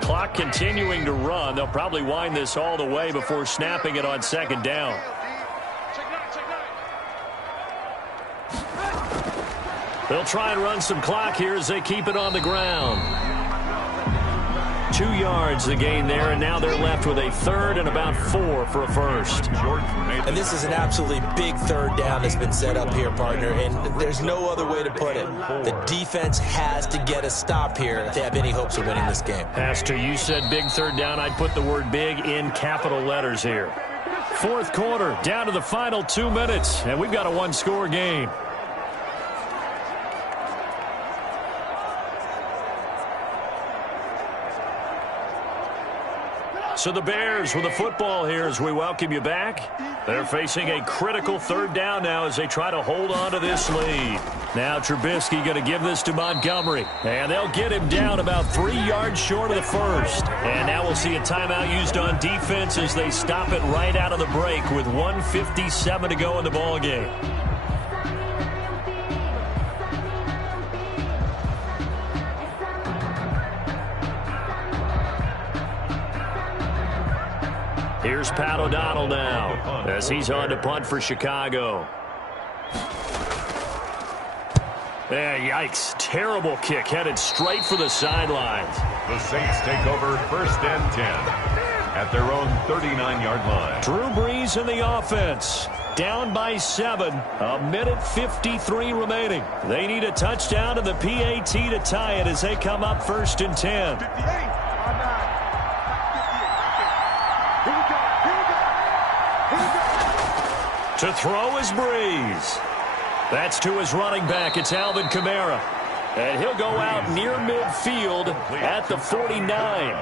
Clock continuing to run. They'll probably wind this all the way before snapping it on 2nd down. They'll try and run some clock here as they keep it on the ground. 2 yards the gain there, and now they're left with a 3rd and about 4 for a 1st. And this is an absolutely big 3rd down that's been set up here, partner, and there's no other way to put it. The defense has to get a stop here if they have any hopes of winning this game. Pastor, you said big 3rd down. I'd put the word big in capital letters here. 4th quarter, down to the final 2 minutes, and we've got a 1-score game. So the Bears with the football here as we welcome you back. They're facing a critical 3rd down now as they try to hold on to this lead. Now Trubisky going to give this to Montgomery. And they'll get him down about 3 yards short of the 1st. And now we'll see a timeout used on defense as they stop it right out of the break with 1:57 to go in the ballgame. Here's Pat O'Donnell now as he's on to punt for Chicago. Yikes. Terrible kick headed straight for the sidelines. The Saints take over 1st and 10 at their own 39-yard line. Drew Brees in the offense. Down by 7. 1:53 remaining. They need a touchdown and the PAT to tie it as they come up 1st and 10. To throw is Brees. That's to his running back. It's Alvin Kamara. And he'll go out near midfield at the 49.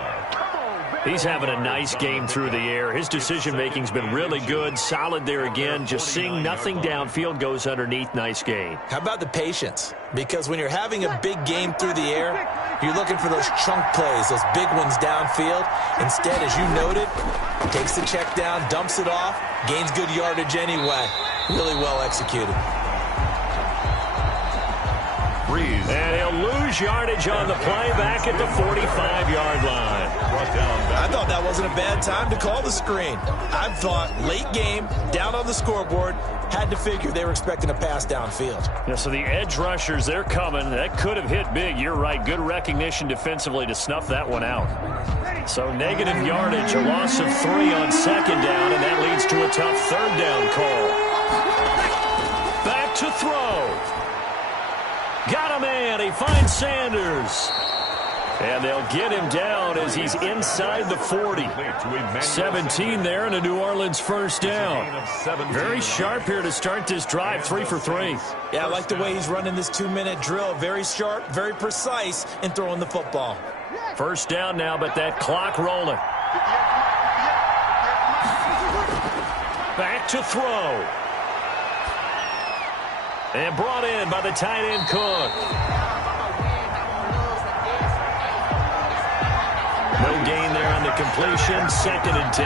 He's having a nice game through the air. His decision-making's been really good. Solid there again. Just seeing nothing downfield goes underneath. Nice gain. How about the patience? Because when you're having a big game through the air, you're looking for those chunk plays, those big ones downfield. Instead, as you noted, takes the check down, dumps it off, gains good yardage anyway. Really well executed. Brees. And he'll lose yardage on the play back at the 45-yard line. I thought that wasn't a bad time to call the screen. I thought late game, down on the scoreboard, had to figure they were expecting a pass downfield. Yeah, so the edge rushers, they're coming. That could have hit big. You're right. Good recognition defensively to snuff that one out. So negative yardage, a loss of 3 on 2nd down, and that leads to a tough 3rd down call. Back to throw. Got a man. He finds Sanders. And they'll get him down as he's inside the 40. 17 there and a New Orleans 1st down. Very sharp here to start this drive, 3 for 3. Yeah, I like the way he's running this 2-minute drill. Very sharp, very precise in throwing the football. 1st down now, but that clock rolling. Back to throw. And brought in by the tight end Cook. completion, 2nd and 10.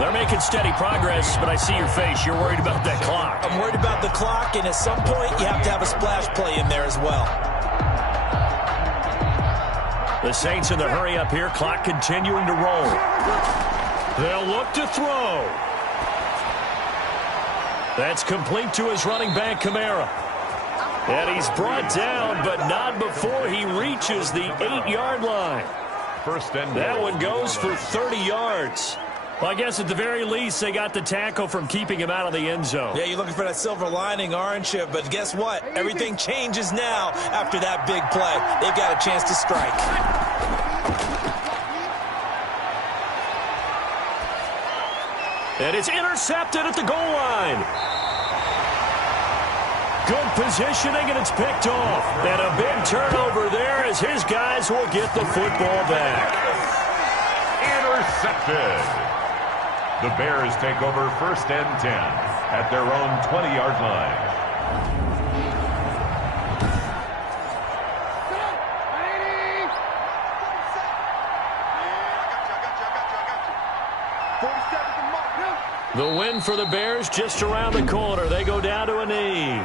They're making steady progress, but I see your face. You're worried about that clock. I'm worried about the clock, and at some point, you have to have a splash play in there as well. The Saints in the hurry up here. Clock continuing to roll. They'll look to throw. That's complete to his running back, Kamara. And he's brought down, but not before he reaches the 8-yard line. First and that one goes for 30 yards. Well, I guess at the very least, they got the tackle from keeping him out of the end zone. Yeah, you're looking for that silver lining, aren't you? But guess what? Everything changes now after that big play. They've got a chance to strike. And it's intercepted at the goal line. Good positioning, and it's picked off. And a big turnover there as his guys will get the football back. Intercepted. The Bears take over 1st and 10 at their own 20-yard line. The win for the Bears just around the corner. They go down to a knee.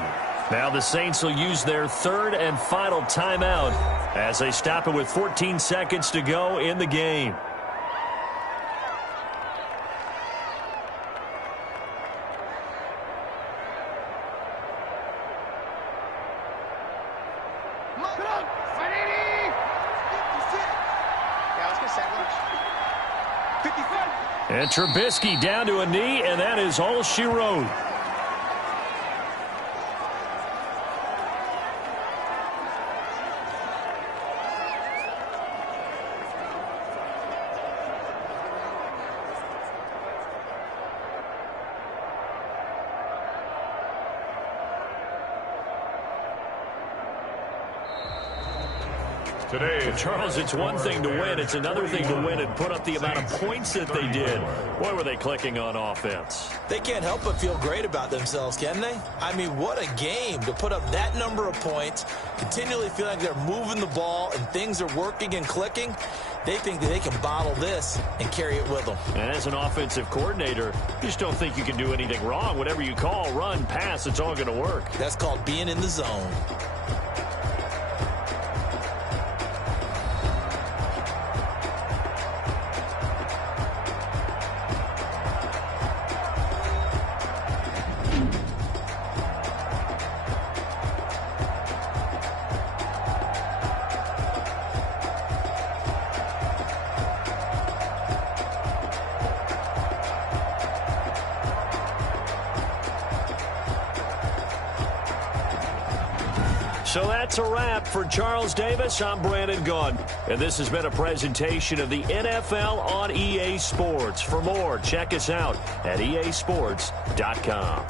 Now the Saints will use their 3rd and final timeout as they stop it with 14 seconds to go in the game. And Trubisky down to a knee, and that is all she wrote. Today, Charles, it's one thing to win. It's another thing to win and put up the amount of points that they did. Boy, were they clicking on offense. They can't help but feel great about themselves, can they? I mean, what a game to put up that number of points, continually feel like they're moving the ball and things are working and clicking. They think that they can bottle this and carry it with them. And as an offensive coordinator, you just don't think you can do anything wrong. Whatever you call, run, pass, it's all going to work. That's called being in the zone. So that's a wrap for Charles Davis. I'm Brandon Gaudin, and this has been a presentation of the NFL on EA Sports. For more, check us out at easports.com.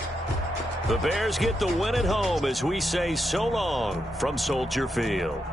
The Bears get the win at home as we say so long from Soldier Field.